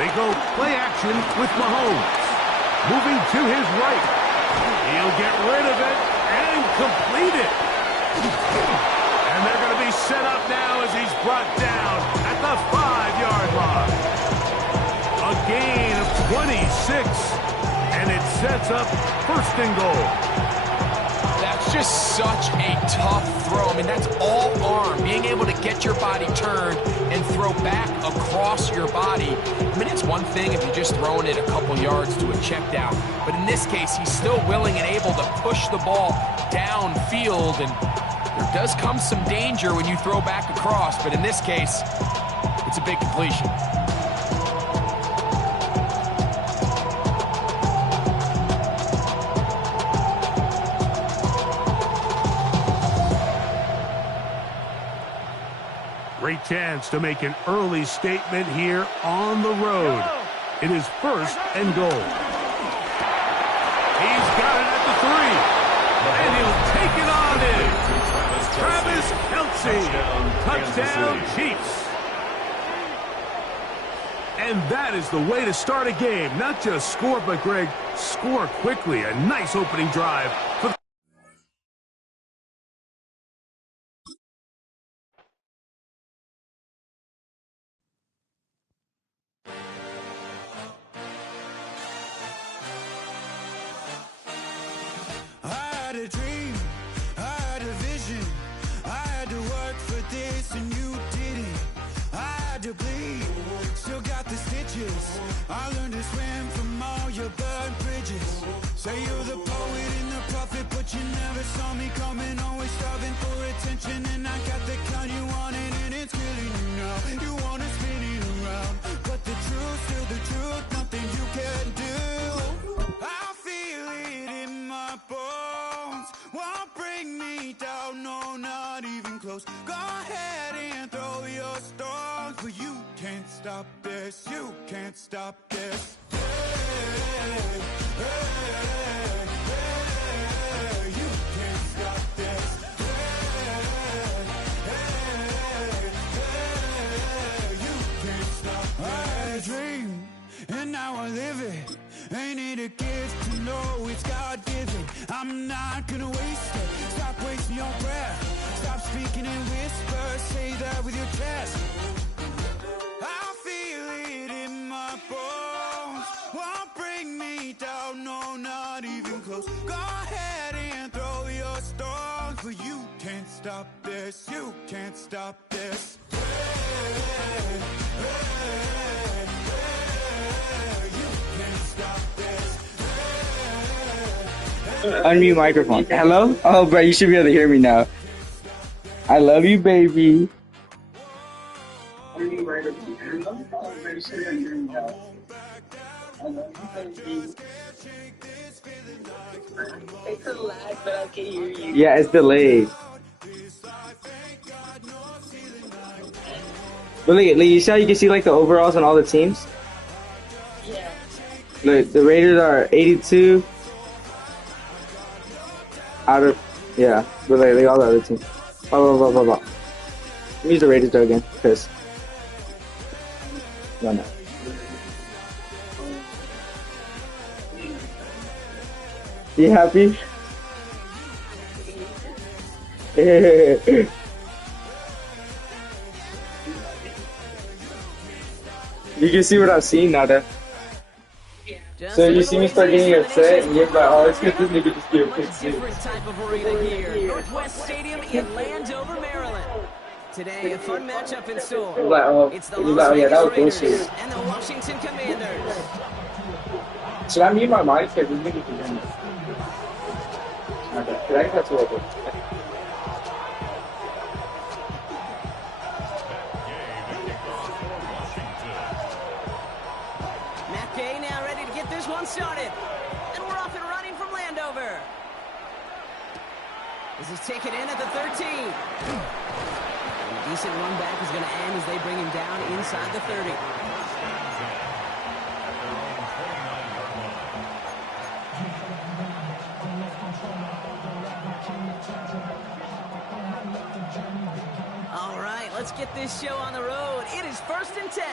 They go play action with Mahomes. Moving to his right. He'll get rid of it and complete it. And they're going to be set up now as he's brought down at the 5-yard line. A gain of 26, and it sets up first and goal. That's just such a tough throw. I mean, that's all arm. Being able to get your body turned and throw back across your body. I mean, it's one thing if you're just throwing it a couple yards to a check down. But in this case, he's still willing and able to push the ball downfield. And there does come some danger when you throw back across. But in this case, it's a big completion. Great chance to make an early statement here on the road. It is first and goal. He's got it at the 3. And he'll take it on in. Travis Kelce. Touchdown, Chiefs. And that is the way to start a game. Not just score, but, Greg, score quickly. A nice opening drive for the a dream, I had a vision, I had to work for this and you didn't. I had to bleed, still got the stitches. I learned to swim from all your burned bridges. Say you're the poet and the prophet, but you never saw me coming. Always starving for attention, and I got the kind you wanted, and it's killing you now. You wanna spin it around, but the truth's still the truth. Nothing you can do. I feel it in my bones. Won't bring me down, no, not even close. Go ahead and throw your stones, but you can't stop this, you can't stop this. Hey, hey, hey, you can't stop this. Hey, hey, hey, you can't stop this. I had a dream, and now I live it. Ain't it a gift to know it's God-given? I'm not gonna waste it. Stop wasting your breath. Stop speaking in whispers. Say that with your chest. I feel it in my bones. Won't bring me down, no, not even close. Go ahead and throw your stones, but you can't stop this. You can't stop this. Hey, hey, hey, you can't stop this. Unmute microphone. Hello? Oh, bro, you should be able to hear me now. I love you, baby. Unmute microphone. Hello? Oh, bro, you should be able to hear me now. I love you, baby. It's a lag, but I can hear you. Yeah, it's delayed. But look, you see how you can see like the overalls on all the teams? Yeah. Look, the Raiders are 82 out of, yeah, but like all the other teams. Blah, blah, blah, blah, blah. Let me use the Raiders though again, because, no. You happy? You can see what I'm seeing now, though. So you see me start getting upset, and you're like, oh, it's because this nigga just gave a different type of arena here. Northwest Stadium in Landover, Maryland. Today, a fun matchup in store. Like, oh, it's the Las Vegas Raiders and the Washington Commanders. Should I mute my mic? Because this nigga can hear me. Okay, I think that's what I do. Started, and we're off and running from Landover. This is taken in at the 13. And a decent run back is going to end as they bring him down inside the 30. All right, let's get this show on the road. It is 1st and 10.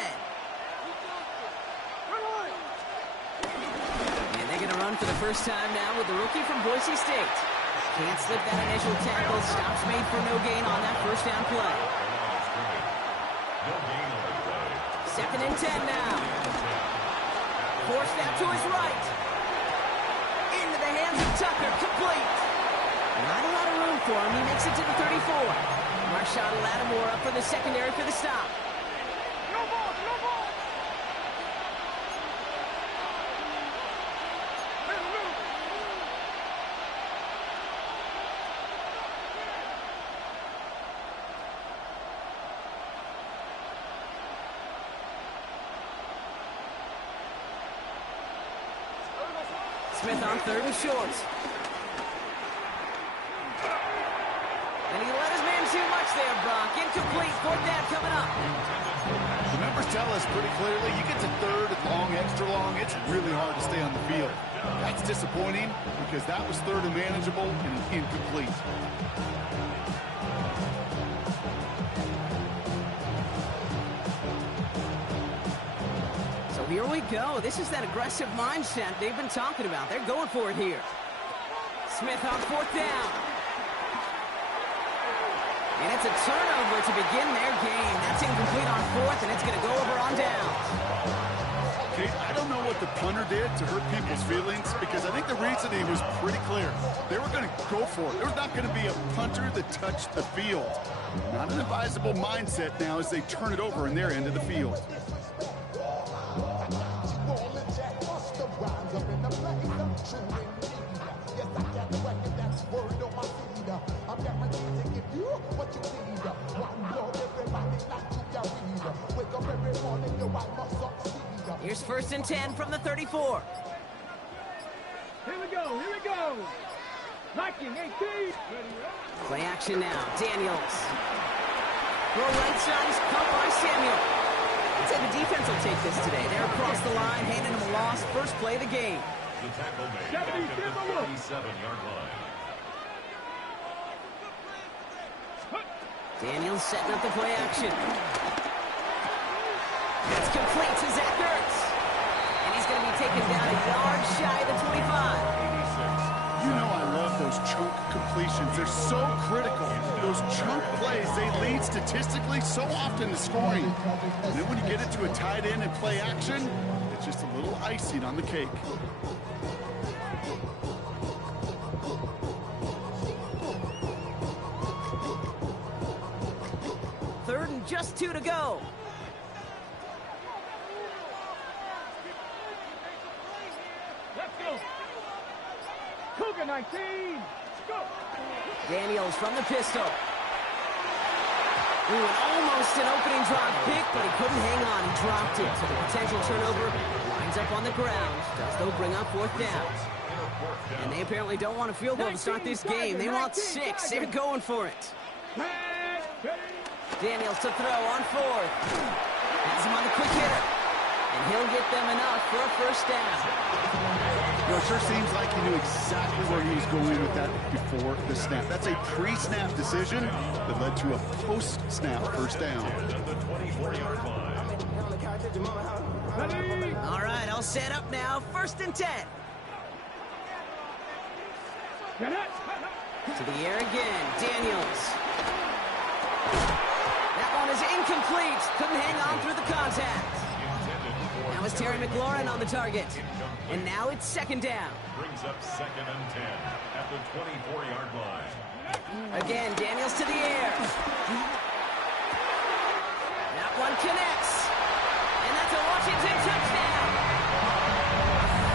for the first time now with the rookie from Boise State. Can't slip that initial tackle. Stops made for no gain on that first down play. 2nd and 10 now. Forced out to his right. Into the hands of Tucker. Complete. Not a lot of room for him. He makes it to the 34. Marshawn Lattimore up for the secondary for the stop. No ball, no ball. Smith on 3rd and short. And he let his man too much there, Brock. Incomplete. 4th down coming up. The numbers tell us pretty clearly, you get to 3rd and long, extra long, it's really hard to stay on the field. That's disappointing because that was 3rd and manageable and incomplete. So here we go. This is that aggressive mindset they've been talking about. They're going for it here. Smith on 4th down. And it's a turnover to begin their game. That's incomplete on 4th, and it's going to go over on downs. Kate, I don't know what the punter did to hurt people's feelings because I think the reasoning was pretty clear. They were going to go for it. There's not going to be a punter that touched the field. Not an advisable mindset now as they turn it over in their end of the field. Here's 1st and 10 from the 34. Here we go, here we go. Liking 18. Play action now. Daniels. Throw right side is caught by Samuel. I'd say the defense will take this today. They're across the line, handing him a loss. First play of the game. The tackle made back at the 37-yard line. Daniels setting up the play action. That's complete to Zach Ertz. And he's going to be taken down a yard shy of the 25. You know I love those chunk completions. They're so critical. Those chunk plays, they lead statistically so often to scoring. And then when you get it to a tight end and play action, it's just a little icing on the cake. 3rd and just 2 to go. Let's go. Cougar 19. Go. Daniels from the pistol. Ooh, and almost an opening drop pick, but he couldn't hang on. He dropped it. So the potential turnover winds up on the ground. Does, though, bring up 4th down. And they apparently don't want a field goal to start this game. They want 6. They're going for it. Daniels to throw on 4th. Has him on the quick hitter. And he'll get them enough for a first down. You know, it sure seems like he knew exactly where he was going with that before the snap. That's a pre-snap decision that led to a post-snap first down. All right, all set up now. 1st and 10. To the air again. Daniels. That one is incomplete. Couldn't hang on through the contact. Now it's Terry McLaurin on the target. And now it's 2nd down. Brings up 2nd and 10 at the 24-yard line. Again, Daniels to the air. That one connects. And that's a Washington touchdown.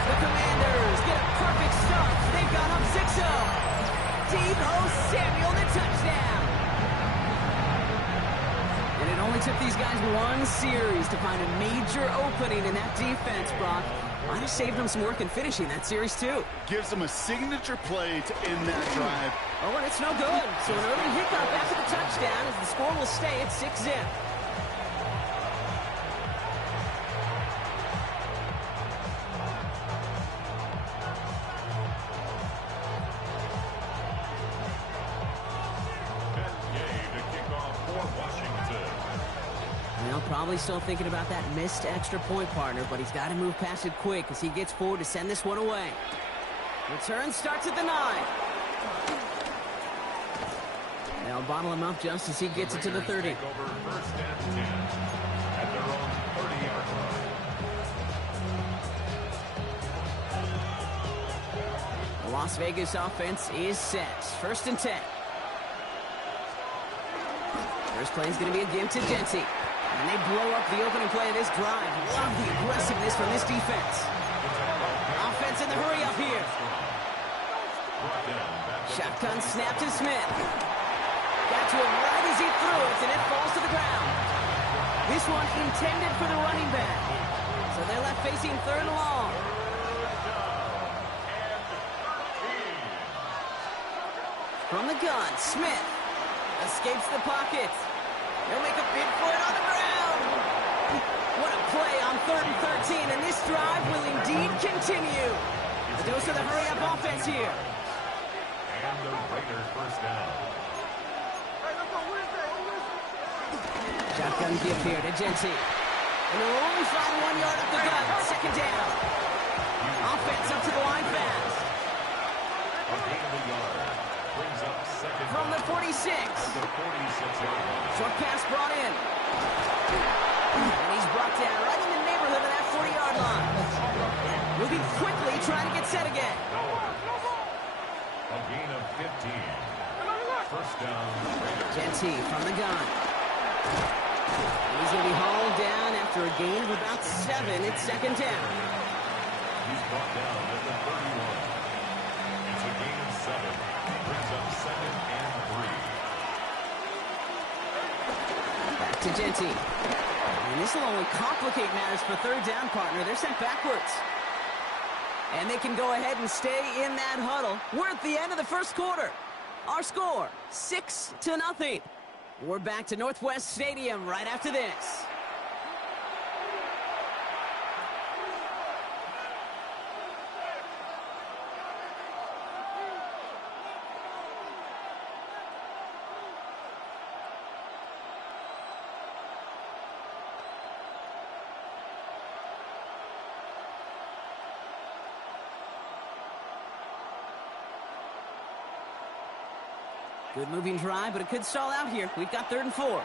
The Commanders get a perfect start. They've gone up 6-0. Deebo Samuel, the touchdown. And it only took these guys one series to find a major opening in that defense, Brock. Might have saved them some work in finishing that series, too. Gives them a signature play to end that drive. Oh, and it's no good. So an early hiccup after the touchdown as the score will stay at 6-0. Probably still thinking about that missed extra point, partner, but he's got to move past it quick as he gets forward to send this one away. Return starts at the 9. They'll bottle him up just as he gets it to the 30. Take over first and 10 at their own 30-yard line. The Las Vegas offense is set. First and 10. First play is going to be a give to Genty. And they blow up the opening play of this drive. Love the aggressiveness from this defense. Offense in the hurry up here. Shotgun snap to Smith. Got to him right as he threw it, and it falls to the ground. This one intended for the running back. So they're left facing third and long. From the gun, Smith escapes the pocket. He'll make a bid for it on the ground. What a play on 3rd and 13, and this drive will indeed continue. A dose of the hurry-up offense here. And the Raiders first down. Shotgun give here to Genty. And they'll only find 1 yard up the gut. Second down. Offense up to the line fast. A gain of a yard. Brings up second From the 46. the 46-yard line. Short pass brought in. And he's brought down right in the neighborhood of that 40-yard line. Moving quickly, trying to get set again. A gain of 15. First down, Raiders. Genty from the gun. And he's going to be hauled down after a gain of about 7. It's second down. He's brought down at the 31. It's a gain of 7. Brings up second and 3. Back to Genty. And this will only complicate matters for third down, partner. They're sent backwards. And they can go ahead and stay in that huddle. We're at the end of the first quarter. Our score, 6-0. We're back to Northwest Stadium right after this. Good moving drive, but it could stall out here. We've got 3rd and 4.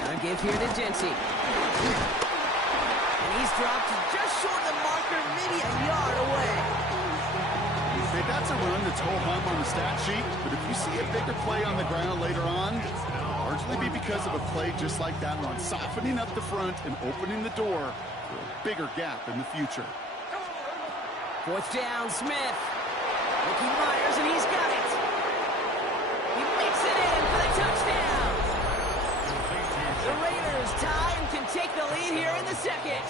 Another give here to Genty. And he's dropped just short of the marker, maybe a yard away. Hey, that's a run that's ho-hum on the stat sheet, but if you see a bigger play on the ground later on, it'll largely be because of a play just like that one, softening up the front and opening the door for a bigger gap in the future. 4th down, Smith. Ricky Myers, and he's got it. He makes it in for the touchdown. The Raiders tie and can take the lead here in the second.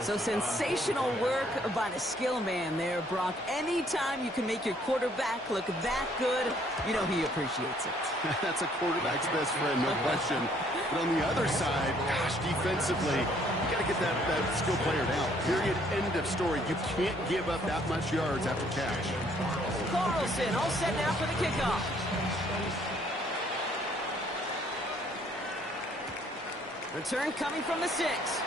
So sensational work by the skill man there, Brock. Anytime you can make your quarterback look that good, you know he appreciates it. That's a quarterback's best friend, no question. But on the other side, gosh, defensively, you got to get that skill player down. Period. End of story. You can't give up that much yards after catch. Carlson all set now for the kickoff. Return coming from the 6.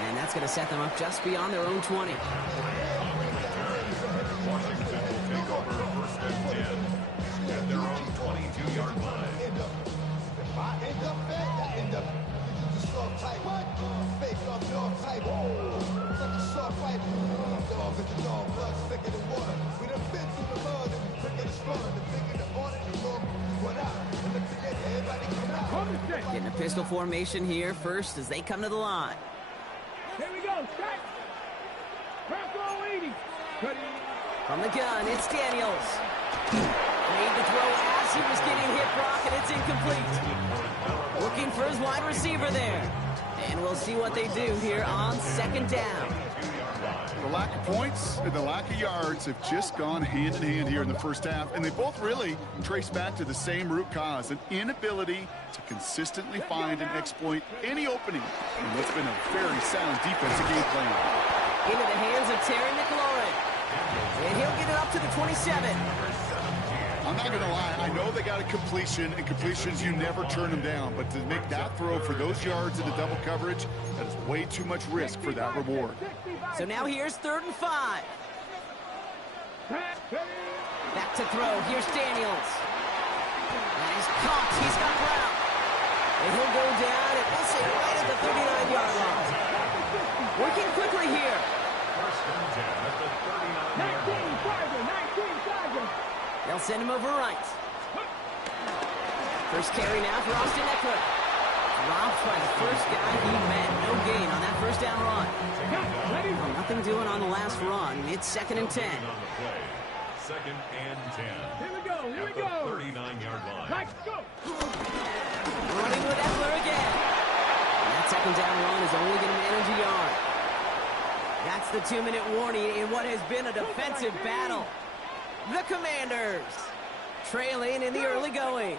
And that's going to set them up just beyond their own 20. Washington will take over first and 10 at their own 22-yard line. Getting a pistol formation here first as they come to the line. Here we go. Strike. Crack roll 80. From the gun, it's Daniels. Made the throw as he was getting hit, Brock, and it's incomplete. Looking for his wide receiver there. And we'll see what they do here on second down. The lack of points and the lack of yards have just gone hand in hand here in the first half, and they both really trace back to the same root cause, an inability to consistently find and exploit any opening in what's been a very sound defensive game plan. Into the hands of Terry McLaurin. And he'll get it up to the 27. I'm not going to lie. I know they got a completion, and completions, you never turn them down. But to make that throw for those yards into double coverage, that is way too much risk for that reward. So now here's 3rd and 5. Back to throw. Here's Daniels. And he's caught. He's got ground. And he'll go down, and we'll say right at the 39-yard line. Working quickly here. First and 10 at the 39-yard line. They'll send him over right. First carry now for Austin Eckler. Dropped by the first guy he met. No gain on that first down run. Well, nothing doing on the last run. It's 2nd and 10. Second and 10. Here we go. Here we At the go. 39-yard line. Let's go. Running with Eckler again. And that 2nd down run is only going to manage a yard. That's the 2-minute warning in what has been a defensive battle. The Commanders trailing in the early going.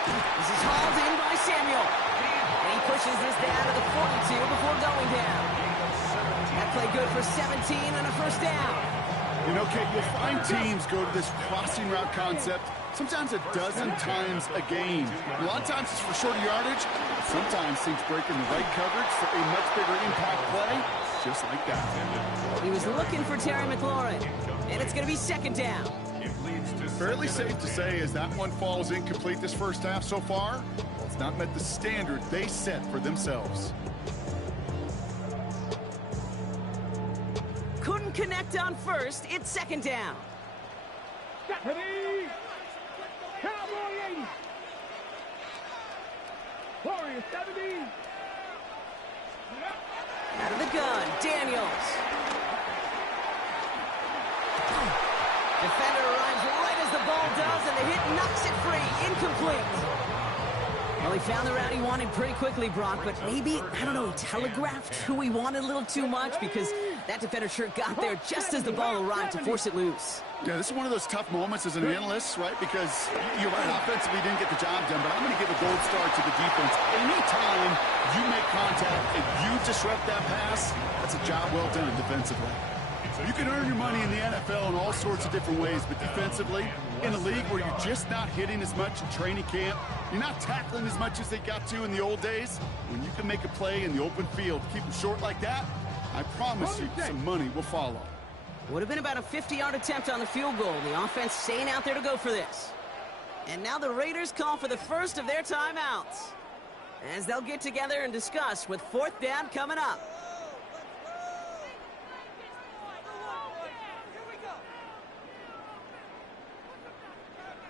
This is hauled in by Samuel. And he pushes this down to the 42 before going down. That play good for 17 and a first down. You know, Kate, you'll find teams go to this crossing route concept sometimes a dozen times a game. A lot of times it's for shorter yardage. Sometimes teams break in the right coverage for a much bigger impact play, just like that. He was looking for Terry McLaurin, and it's going to be 2nd down. Fairly safe to say as that one falls incomplete this first half so far, it's not met the standard they set for themselves. Couldn't connect on first. It's 2nd down. Ready. Cowboy 80. Warrior 70. Out of the gun, Daniels. Defender arrives right as the ball does, and the hit knocks it free. Incomplete. Well, he found the route he wanted pretty quickly, Brock, but maybe, I don't know, he telegraphed who he wanted a little too much because that defender sure got there just as the ball arrived to force it loose. Yeah, this is one of those tough moments as an analyst, right? Because you're right, offensively didn't get the job done, but I'm going to give a gold star to the defense. Anytime you make contact and you disrupt that pass, that's a job well done defensively. You can earn your money in the NFL in all sorts of different ways, but defensively, in a league where you're just not hitting as much in training camp, you're not tackling as much as they got to in the old days, when you can make a play in the open field, keep them short like that, I promise you some money will follow. Would have been about a 50-yard attempt on the field goal. The offense staying out there to go for this. And now the Raiders call for the first of their timeouts, as they'll get together and discuss with 4th down coming up.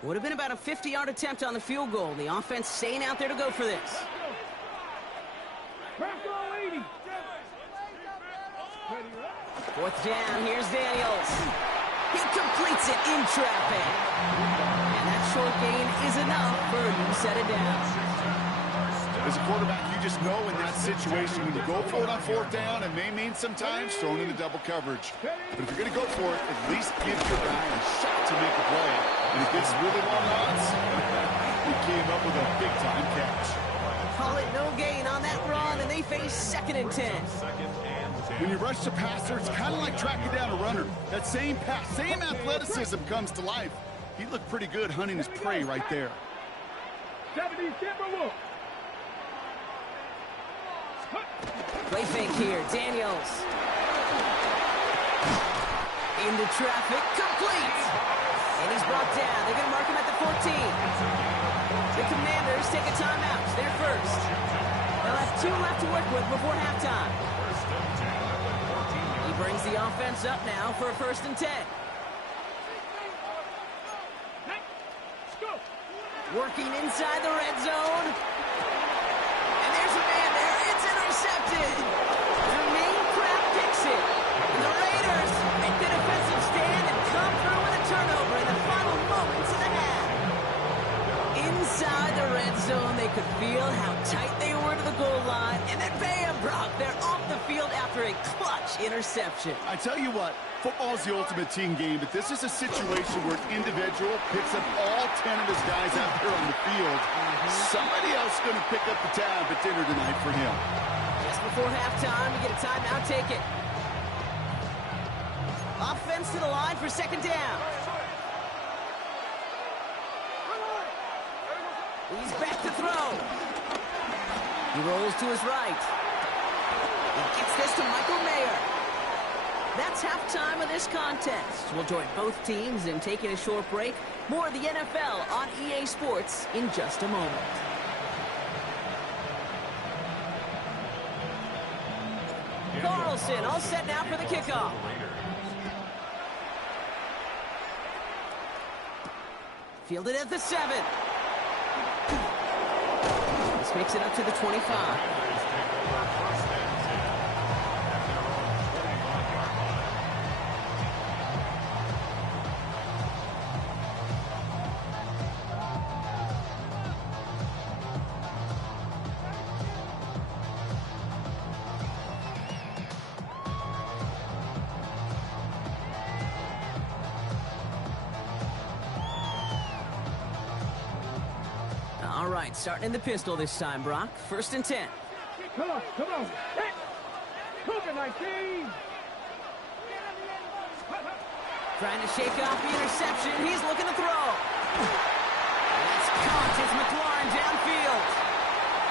Would have been about a 50-yard attempt on the field goal. The offense staying out there to go for this. 80. 4th down, here's Daniels. He completes it in traffic. And that short gain is enough for a new set of downs. As a quarterback, you just know in that situation, when you go for it on 4th down, it may mean sometimes throwing into double coverage. But if you're going to go for it, at least give your guy a shot to make a play. And if it's really long odds, he came up with a big-time catch. Call it no gain on that run, and they face 2nd and 10. When you rush the passer, it's kind of like tracking down a runner. That same pass, same athleticism comes to life. He looked pretty good hunting his prey right there. 70 Timberwolves. Play fake here, Daniels. Into traffic, complete. And he's brought down. They're going to mark him at the 14. The Commanders take a timeout. They're first. They'll have 2 left to work with before halftime. He brings the offense up now for a 1st and 10. Working inside the red zone. And there's a man there. It's intercepted. Jermaine Pratt picks it. And the Raiders make the defensive stand and come through with a turnover in the final moments of the half. Inside the red zone, they could feel how tight they were to the goal line. And then bam, Brock, they're off the field after a clutch interception. I tell you what, football is the ultimate team game, but this is a situation where an individual picks up all 10 of his guys out there on the field. Somebody else is going to pick up the tab at dinner tonight for him. Just before halftime, we get a timeout, take it. Offense offense to the line for second down. He's back to throw. He rolls to his right. He gets this to Michael Mayer. That's halftime of this contest. We'll join both teams in taking a short break. More of the NFL on EA Sports in just a moment. Carlson all set now for the kickoff. Fielded at the 7. This makes it up to the 25. All right, starting in the pistol this time, Brock. 1st and 10. Come on, come on. Hit. COVID-19. Trying to shake off the interception. He's looking to throw. That's caught. It's McLaurin downfield.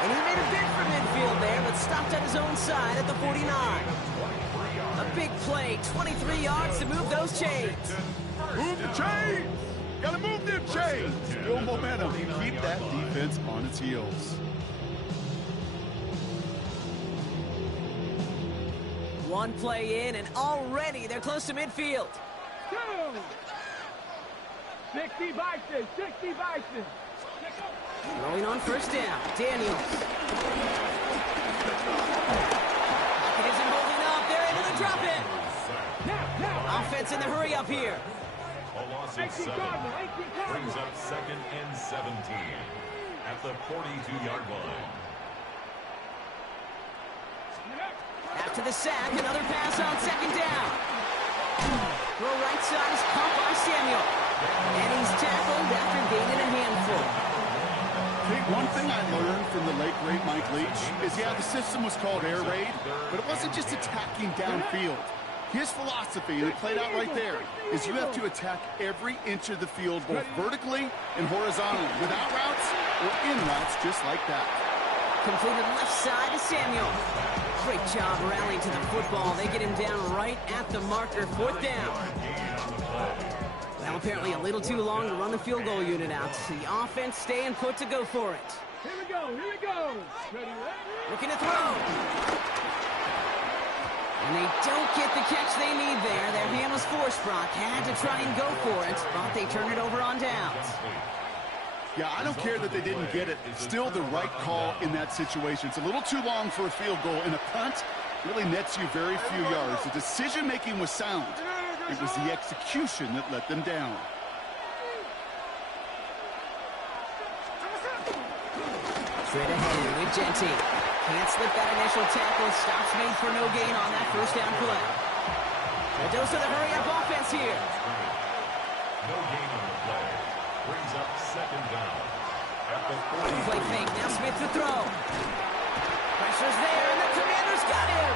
And he made a bid for midfield there, but stopped on his own side at the 49. A big play, 23 yards to move those chains. Move the chains! Gotta move them chains! Build momentum. Keep that defense on its heels. One play in, and already they're close to midfield. 60 Bison, 60 Bison. Rolling on 1st down, Daniels. It isn't holding up. They're able to drop it. Offense in the hurry up here. A loss of 7 brings up 2nd and 17 at the 42-yard line. After the sack, another pass on 2nd down. Throw right side is caught by Samuel. And he's tackled after gaining a handful. Hey, one thing I learned from the late, great Mike Leach is, yeah, the system was called air raid, but it wasn't just attacking downfield. His philosophy, and it played out right there, is you have to attack every inch of the field, both vertically and horizontally, without routes or in routes, just like that. Completed left side to Samuel. Great job rallying to the football. They get him down right at the marker, 4th down. Well, apparently a little too long to run the field goal unit out. The offense staying put to go for it. Here we go, here we go. Ready, Looking to throw. And they don't get the catch they need there. Their hand was forced, Brock. Had to try and go for it, but they turn it over on downs. Yeah, I don't care that they didn't get it. Still the right call in that situation. It's a little too long for a field goal, and a punt really nets you very few yards. The decision-making was sound. It was the execution that let them down. Straight ahead with Genty. Can't slip that initial tackle. Stops made for no gain on that 1st down play. A dose of the hurry-up offense here. No gain on the play. Brings up 2nd down at the 40. Play fake. Now Smith to throw. Pressure's there, and the Commander's got him.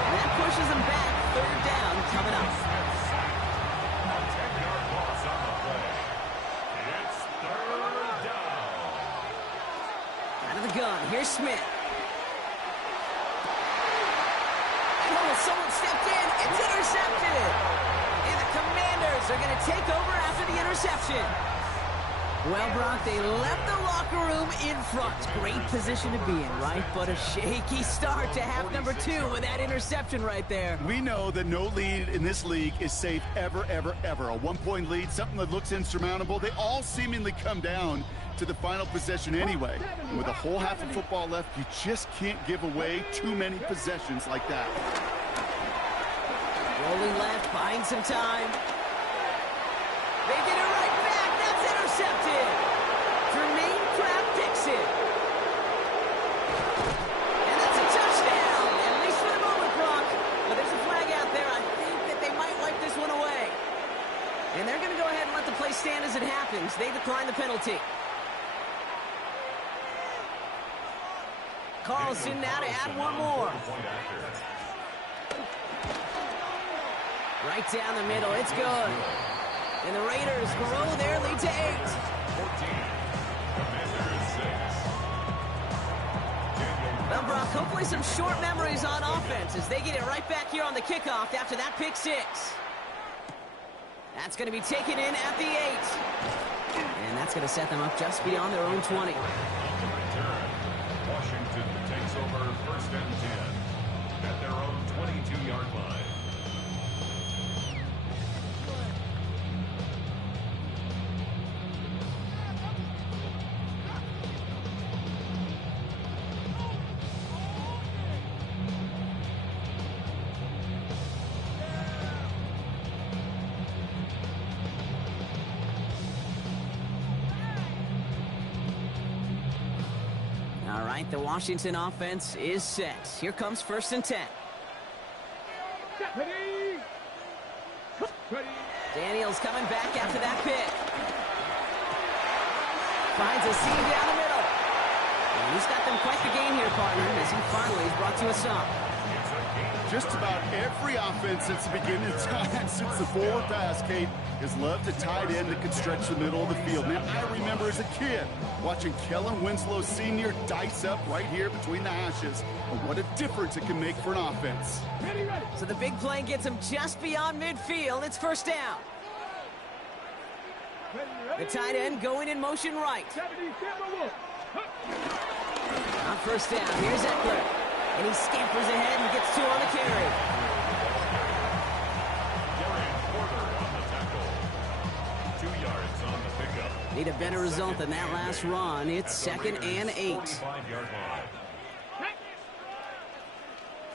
And that pushes him back. 3rd down coming up. A 10-yard loss on the play. It's 3rd down. Out of the gun. Here's Smith. Oh, someone stepped in. It's intercepted. And the Commanders are going to take over after the interception. Well, Brock, they left the locker room in front. Great position to be in, right? But a shaky start to half number 2 with that interception right there. We know that no lead in this league is safe ever, ever, ever. A 1-point lead, something that looks insurmountable. They all seemingly come down to the final possession anyway. And with a whole half of football left, you just can't give away too many possessions like that. Rolling left, buying some time. They get it right back. That's intercepted. Jermaine Pratt picks it. And that's a touchdown, at least for the moment, Brock. But there's a flag out there. I think that they might wipe this one away. And they're going to go ahead and let the play stand as it happens. They decline the penalty. Carlson now to add one more. Right down the middle. It's good. And the Raiders grow their lead to 8. 14. Commanders 6. Well, Brock, hopefully some short memories on offense as they get it right back here on the kickoff after that pick 6. That's going to be taken in at the 8. And that's going to set them up just beyond their own 20. On the return, Washington takes over 1st and 10 at their own 22-yard line. All right, the Washington offense is set. Here comes 1st and 10. Ready? Ready? Daniels coming back after that pick. Finds a seam down the middle. And he's got them quite the gain here, partner, as he finally is brought to a stop. Just about every offense since the beginning of time, since the forward pass, Kate, has loved a tight end that could stretch the middle of the field. Now, I remember as a kid watching Kellen Winslow Sr. dice up right here between the hashes. And what a difference it can make for an offense. Ready, ready. So the big play gets him just beyond midfield. It's 1st down. Ready, ready. The tight end going in motion right. 70, Wolf. On 1st down, here's Eckler. And he scampers ahead and gets 2 on the carry. Porter on the tackle. 2 yards on the pickup. Need a better result than that last run. It's 2nd and 8. 45-yard line.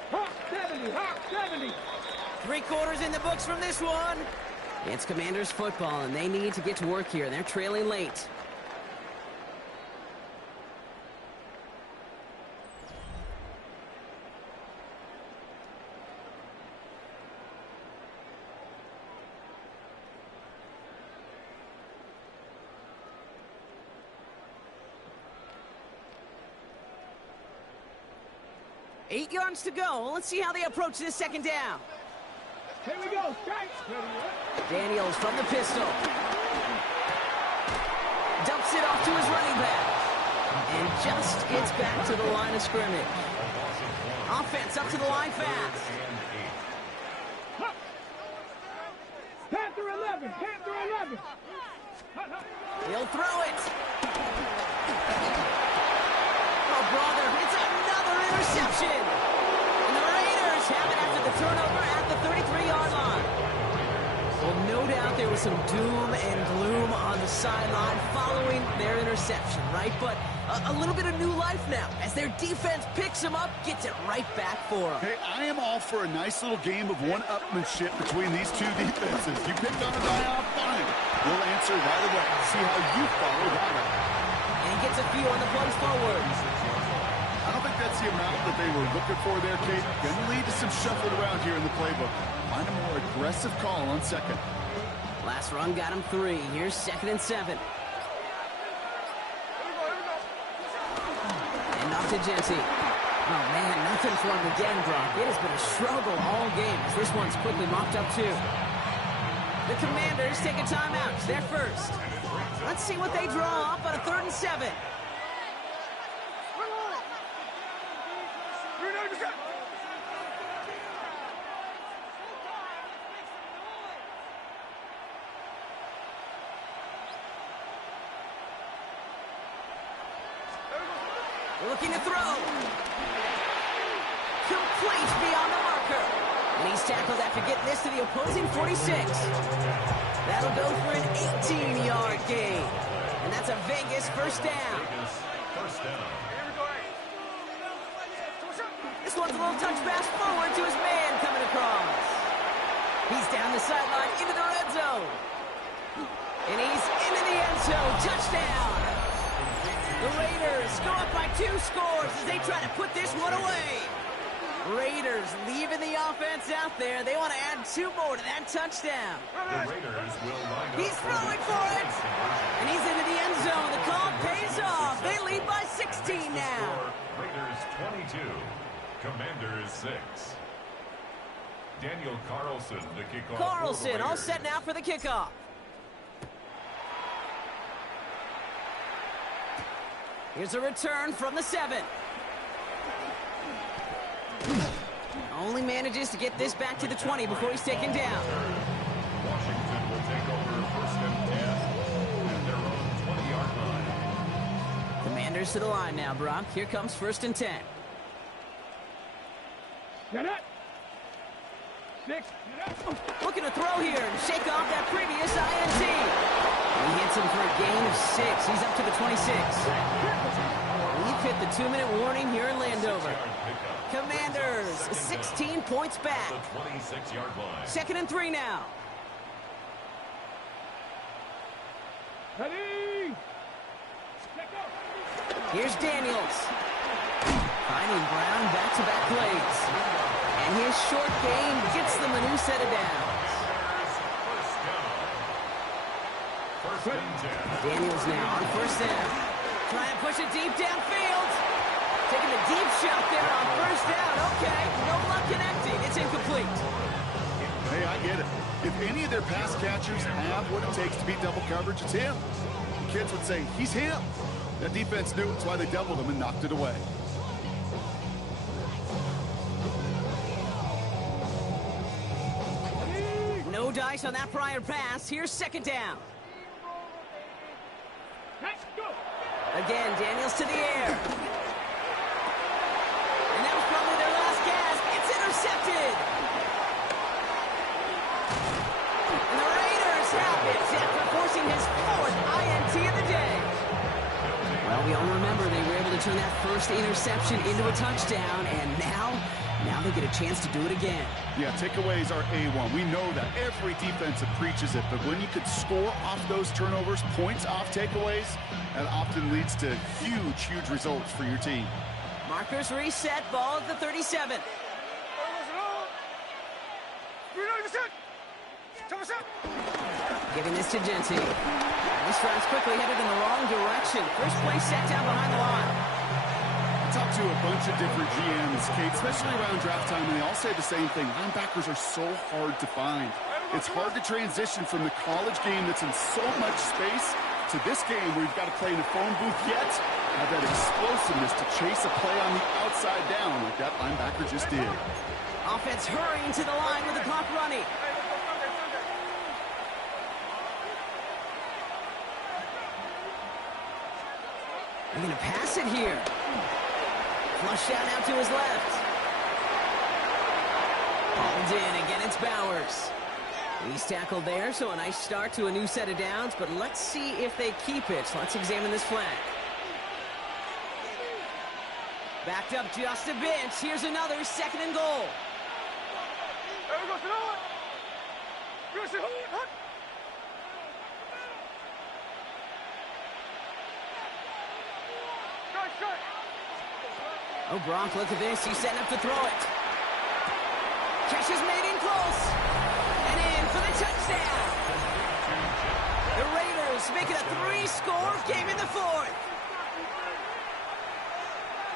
Hawk 70, Hawk 70. 3 quarters in the books from this one. It's Commanders football, and they need to get to work here. They're trailing late. Eight yards to go. Let's see how they approach this 2nd down. Here we go, strike. Ready, ready. Daniels from the pistol. Dumps it off to his running back. And just gets back to the line of scrimmage. Offense up to the line fast. Panther 11, Panther 11. He'll throw it. Oh, brother, it's another interception. And the Raiders have it after the turnover at the 33-yard line. Well, no doubt there was some doom and gloom on the sideline following their interception, right? But a little bit of new life now as their defense picks them up, gets it right back for them. Hey, I am all for a nice little game of one-upmanship between these two defenses. You picked on a guy off, fine. We'll answer right away. See how you follow that up. And he gets a few on the plunge forward. I don't think that's the amount that they were looking for there, Kate. Going to lead to some shuffling around here in the playbook. Find a more aggressive call on 2nd. Last run got him 3. Here's 2nd and 7. And off to Jency. Oh, man, nothing for him again, Brock. It has been a struggle all game as this one's quickly mopped up, too. The Commanders take a timeout. They're first. Let's see what they draw up on a 3rd and 7. Looking to throw. Complete beyond the marker. And he's tackled after getting this to the opposing 46. That'll go for an 18-yard gain. And that's a Vegas 1st down. First down. This one's a little touch pass forward to his man coming across. He's down the sideline into the red zone. And he's into the end zone. Touchdown. The Raiders go up by 2 scores as they try to put this one away. Raiders leaving the offense out there. They want to add 2 more to that touchdown. The Raiders will line up. He's throwing for it. And he's into the end zone. The call pays off. They lead by 16 now. Raiders 22, Commanders 6. Daniel Carlson, the kickoff. Carlson all set now for the kickoff. Here's a return from the 7. Only manages to get this back to the 20 before he's taken down. Washington will take over first and 10 at their own 20-yard line. Commanders to the line now, Brock. Here comes first and 10. Get it. 6. Looking to throw here and shake off that previous INT. He hits him for a gain of 6. He's up to the 26. We've hit the 2-minute warning here in Landover. Commanders, 16 points back. The 26-yard line. 2nd and 3 now. Ready. Here's Daniels. Finding Brown back-to-back plays. And his short game gets them a new set of downs. First and 10. Daniels now on first down. Try and push it deep downfield. Taking a deep shot there on first down. Okay, no luck connecting. It's incomplete. Hey, I get it. If any of their pass catchers have what it takes to beat double coverage, it's him. The kids would say, he's him. That defense knew it's why they doubled him and knocked it away. No dice on that prior pass. Here's 2nd down. Let's go. Again, Daniels to the air. And that was probably their last gasp. It's intercepted. And the Raiders have it after forcing his 4th INT of the day. Well, we all remember they were able to turn that first interception into a touchdown, and now they get a chance to do it again. Yeah, takeaways are A1. We know that. Every defensive preaches it, but when you could score off those turnovers, points off takeaways, that often leads to huge, huge results for your team. Markers reset, ball at the 37. Giving this to Genty. This drive's quickly headed in the wrong direction. First play set down behind the line. I talked to a bunch of different GMs, Kate, especially around draft time, and they all say the same thing. Linebackers are so hard to find. It's hard to transition from the college game that's in so much space to this game where you've got to play in a phone booth, yet have that explosiveness to chase a play on the outside down like that linebacker just did. Offense hurrying to the line with the clock running. They're going to pass it here. Flush out to his left. Hauled in. Again, it's Bowers. He's tackled there, so a nice start to a new set of downs, but let's see if they keep it. Let's examine this flag. Backed up just a bit. Here's another 2nd and goal. Oh, Brock, look at this. He's setting up to throw it. Catch is made in close. And in for the touchdown. The Raiders make it a 3-score game in the 4th.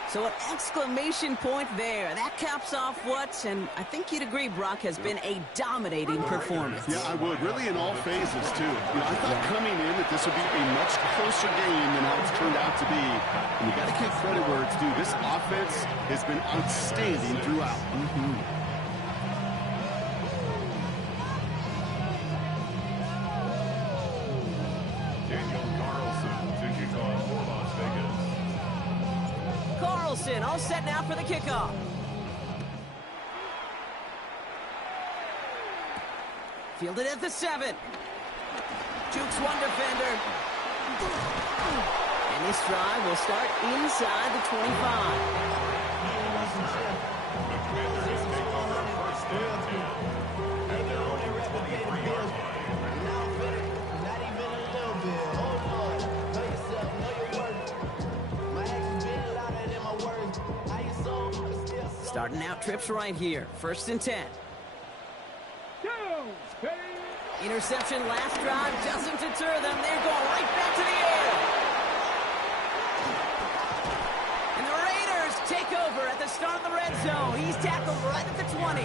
So an exclamation point there. That caps off what, and I think you'd agree, Brock, has been a dominating performance. Yeah, I would. Really in all phases, too. You know, I thought coming in that this would be a much closer game than how it's turned out to be. And you got to give credit where it's due. This offense has been outstanding throughout. Daniel Carlson to kick off for Las Vegas. Carlson all set now for the kickoff. Fielded at the 7. Jukes one defender. And this drive will start inside the 25. The Commanders take over first and 10 at their own 23-yard line. Starting out trips right here. 1st and 10. Interception last drive doesn't deter them. They're going right back to the air. And the Raiders take over. turnover at the start of the red zone. He's tackled right at the 20.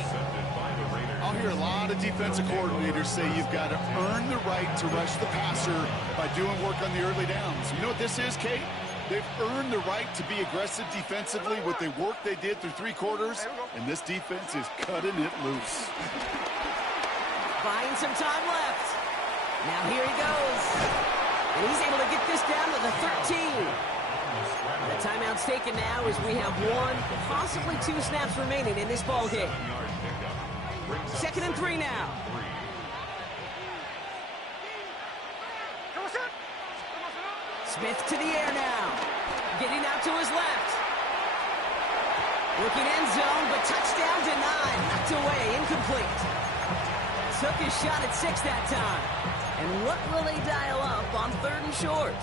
I'll hear a lot of defensive coordinators say you've got to earn the right to rush the passer by doing work on the early downs. You know what this is, Kate? They've earned the right to be aggressive defensively with the work they did through 3 quarters, and this defense is cutting it loose. Buying some time left. Now here he goes. And he's able to get this down to the 13. The timeout's taken now as we have 1, possibly 2 snaps remaining in this ball game. 2nd and 3 now. Smith to the air now. Getting out to his left. Looking end zone, but touchdown denied. Knocked away, incomplete. Took his shot at 6 that time. And what will they dial up on 3rd and short?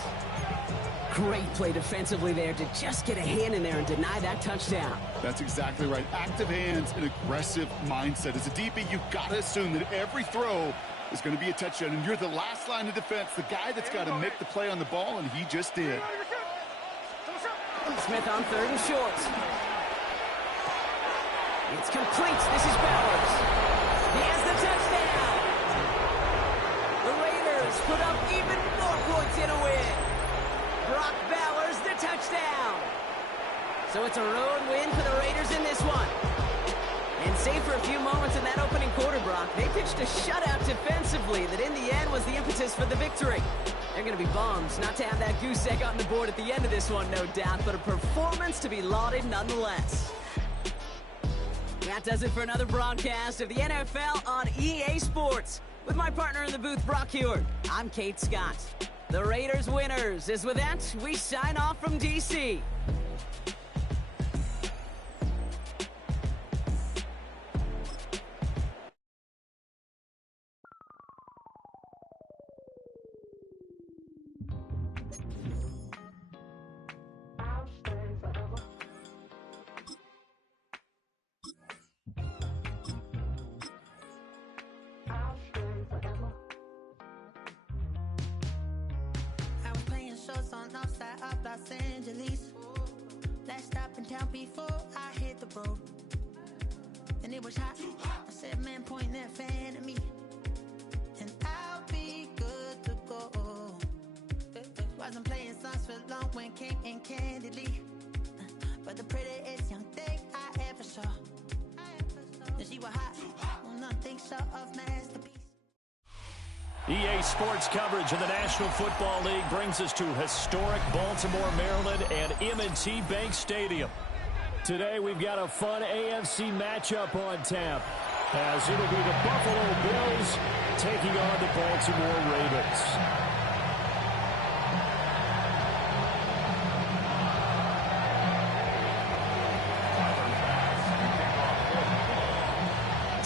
Great play defensively there to just get a hand in there and deny that touchdown. That's exactly right. Active hands and aggressive mindset. As a DB, you've got to assume that every throw is going to be a touchdown, and you're the last line of defense, the guy that's got to make the play on the ball, and he just did. Smith on 3rd and short. It's complete. This is Bowers. He has the touchdown. The Raiders put up even more points in a win. Brock Bowers, the touchdown. So it's a road win for the Raiders in this one. And save for a few moments in that opening quarter, Brock, they pitched a shutout defensively that in the end was the impetus for the victory. They're going to be bummed not to have that goose egg on the board at the end of this one, no doubt, but a performance to be lauded nonetheless. That does it for another broadcast of the NFL on EA Sports. With my partner in the booth, Brock Hewitt, I'm Kate Scott. The Raiders winners. As with that, we sign off from D.C. On outside of Los Angeles. Last stop in town before I hit the road. And it was hot. I said, man, point that fan at me. And I'll be good to go. Wasn't playing songs for long when came in candidly. But the prettiest young thing I ever saw. And she was hot. Well, nothing short of masterpiece. EA Sports coverage of the National Football League brings us to historic Baltimore, Maryland, and M&T Bank Stadium. Today, we've got a fun AFC matchup on tap, as it'll be the Buffalo Bills taking on the Baltimore Ravens.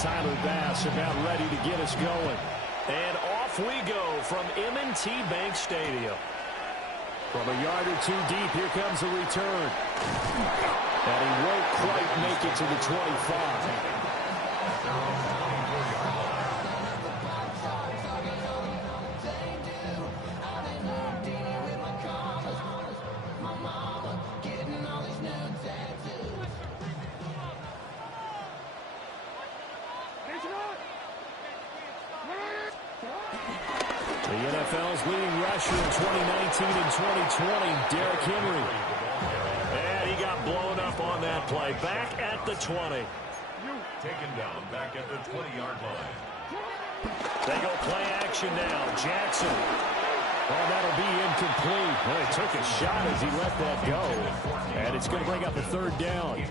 Tyler Bass about ready to get us going. And off we go from M&T Bank Stadium. From a yard or 2 deep, here comes the return. And he won't quite make it to the 25. The NFL's leading rusher in 2019 and 2020, Derrick Henry. And he got blown up on that play. Back at the 20. Taken down back at the 20-yard line. They go play action now. Jackson. Oh, that'll be incomplete. Well, he took a shot as he let that go. And it's going to bring up a 3rd down.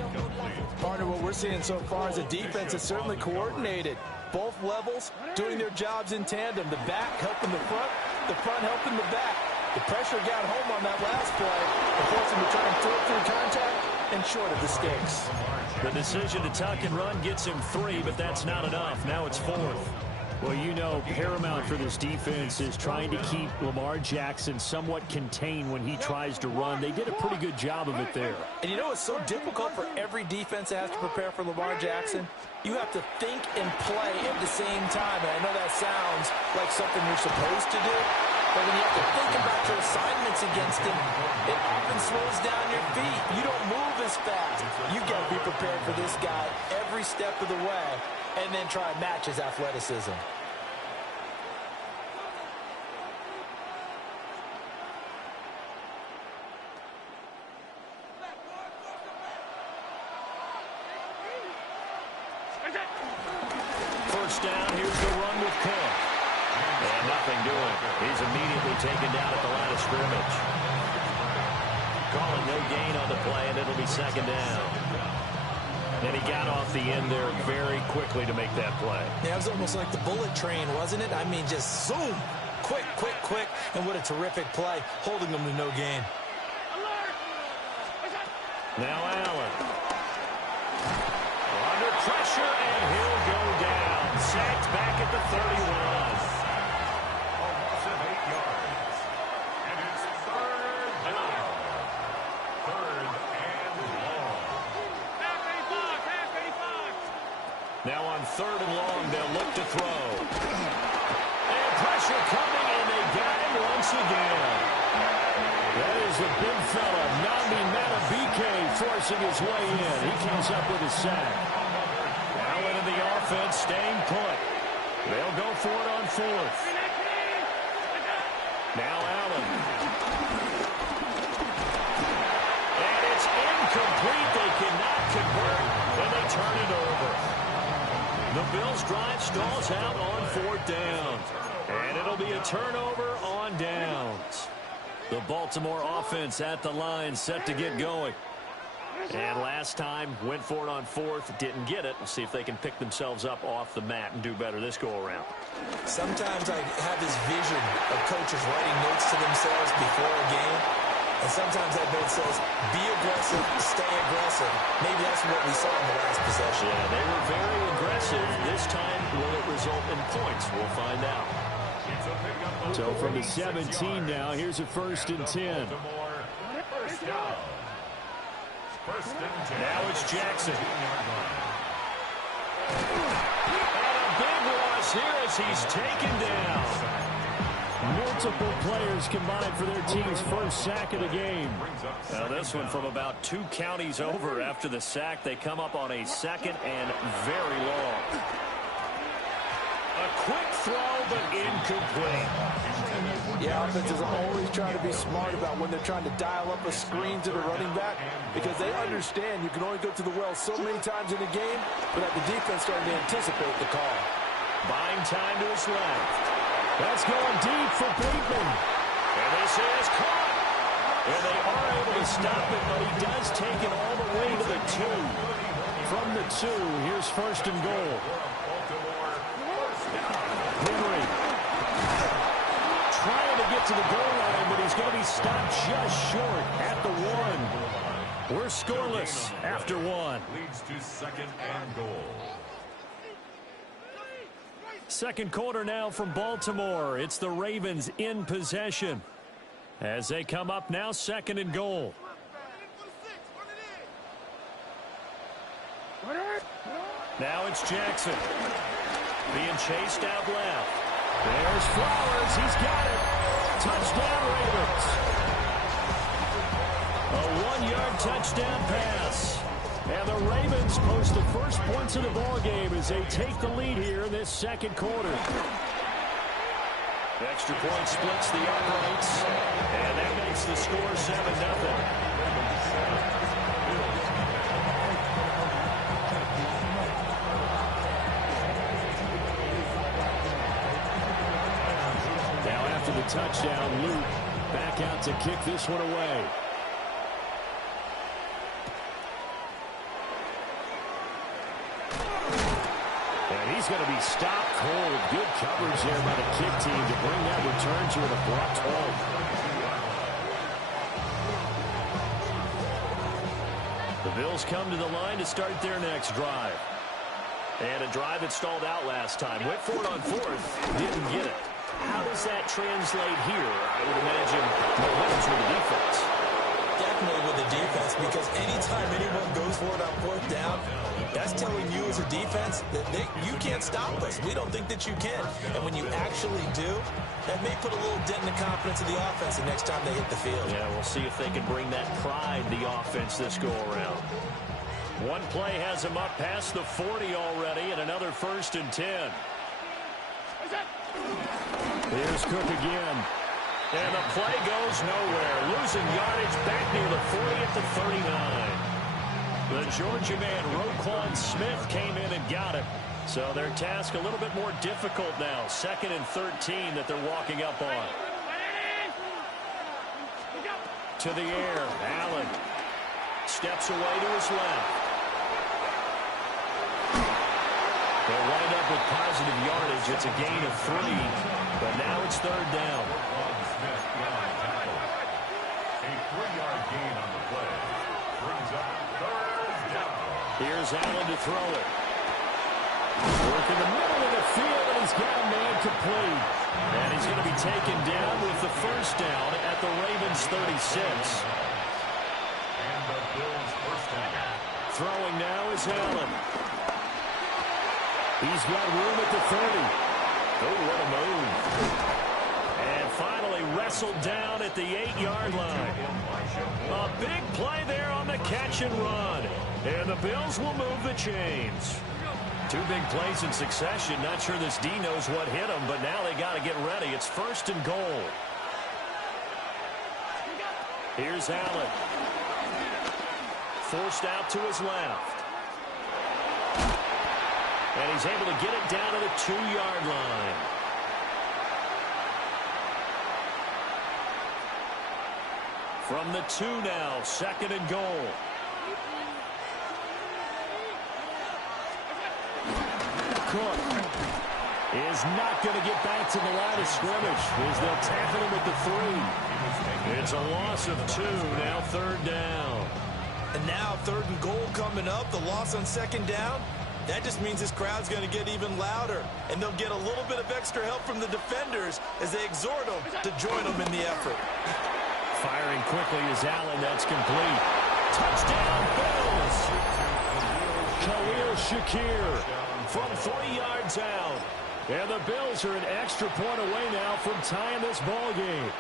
Partner, what we're seeing so far is a defense that's certainly coordinated. Both levels doing their jobs in tandem. The back helping the front helping the back. The pressure got home on that last play. It forced him to try and throw through contact and short of the stakes. The decision to tuck and run gets him 3, but that's not enough. Now it's 4th. Well, you know, paramount for this defense is trying to keep Lamar Jackson somewhat contained when he tries to run. They did a pretty good job of it there. And you know it's so difficult for every defense that has to prepare for Lamar Jackson? You have to think and play at the same time. And I know that sounds like something you're supposed to do, But when you have to think about your assignments against him, it often slows down your feet. You don't move as fast. You've got to be prepared for this guy every step of the way and then try and match his athleticism. First down, here's the run with Cook. And nothing doing. He's immediately taken down at the line of scrimmage. Calling no gain on the play, and it'll be second down. And he got off the end there very quickly to make that play. Yeah, it was almost like the bullet train, wasn't it? I mean, just zoom. Quick, quick, quick. And what a terrific play, holding them to no gain. Now Allen. Under pressure, and he'll go down. Sacked back at the 31. A loss of 8 yards. And it's third down. Third and long. Now on third and long, they'll look to throw. And pressure coming, and they got him once again. That is the big fella, Nami Matabike, forcing his way in. He comes up with a sack. Allen in the offense, staying put. They'll go for it on fourth. Now Allen. And it's incomplete. They cannot convert, and they turn it over. The Bills' drive stalls out on fourth down. And it'll be a turnover on downs. The Baltimore offense at the line, set to get going. And last time, went for it on fourth, didn't get it. We'll see if they can pick themselves up off the mat and do better this go-around. Sometimes I have this vision of coaches writing notes to themselves before a game. And sometimes that note says, be aggressive, stay aggressive. Maybe that's what we saw in the last possession. Yeah, they were very aggressive. This time, will it result in points? We'll find out. So from the 17 now, here's a 1st and 10. First down. First and 10. Now it's Jackson. And a big loss here as he's taken down. Multiple players combined for their team's first sack of the game. Now this one from about 2 counties over after the sack. They come up on a second and very long. A quick throw, but incomplete. Yeah, offenses are always trying to be smart about when they're trying to dial up a screen to the running back because they understand you can only go to the well so many times in a game, but that the defense starting to anticipate the call. Buying time to his left. That's going deep for Bateman. And this is caught. And they are able to stop it, but he does take it all the way to the 2. From the 2, here's 1st and goal. Henry trying to get to the goal line, but he's going to be stopped just short at the 1. We're scoreless after 1. Leads to second and goal. Second quarter now from Baltimore. It's the Ravens in possession as they come up now 2nd and goal. Now it's Jackson being chased out left. There's Flowers. He's got it. Touchdown, Ravens. A 1-yard touchdown pass. And the Ravens post the first points of the ballgame as they take the lead here in this second quarter. The extra point splits the uprights, and that makes the score 7-0. After the touchdown, Luke back out to kick this one away. And he's going to be stopped cold. Good coverage there by the kick team to bring that return to an abrupt halt. The Bills come to the line to start their next drive. And a drive that stalled out last time. Went for it on fourth. Didn't get it. How does that translate here? I would imagine momentum for the defense. Yeah, I definitely with the defense, because anytime anyone goes for it on fourth down, that's telling you as a defense that you can't stop us. We don't think that you can. And when you actually do, that may put a little dent in the confidence of the offense the next time they hit the field. Yeah, we'll see if they can bring that pride to the offense this go-around. One play has them up past the 40 already, and another 1st and 10. Here's Cook again. And the play goes nowhere. Losing yardage back near the 40 at the 39. The Georgia man, Roquan Smith, came in and got it. So their task a little bit more difficult now. 2nd and 13 that they're walking up on. To the air. Allen steps away to his left. They'll wind up with positive yardage. It's a gain of 3, but now it's 3rd down. A 3-yard gain on the play. Brings up 3rd down. Here's Allen to throw it. Work in the middle of the field, and he's got a man complete. And he's going to be taken down with the 1st down at the Ravens' 36. And the Bills' 1st down. Throwing now is Allen. He's got room at the 30. Oh, what a move. And finally wrestled down at the 8-yard line. A big play there on the catch and run. And the Bills will move the chains. 2 big plays in succession. Not sure this D knows what hit him, but now they got to get ready. It's 1st and goal. Here's Allen. Forced out to his left. And he's able to get it down to the 2-yard line. From the 2 now, 2nd and goal. Cook is not going to get back to the line of scrimmage as they'll tackle him at the 3. It's a loss of 2, now 3rd down. And now 3rd and goal coming up, the loss on 2nd down. That just means this crowd's going to get even louder, and they'll get a little bit of extra help from the defenders as they exhort them to join them in the effort. Firing quickly is Allen. That's complete. Touchdown, Bills! Khalil Shakir from 3 yards out. And the Bills are an extra point away now from tying this ball game.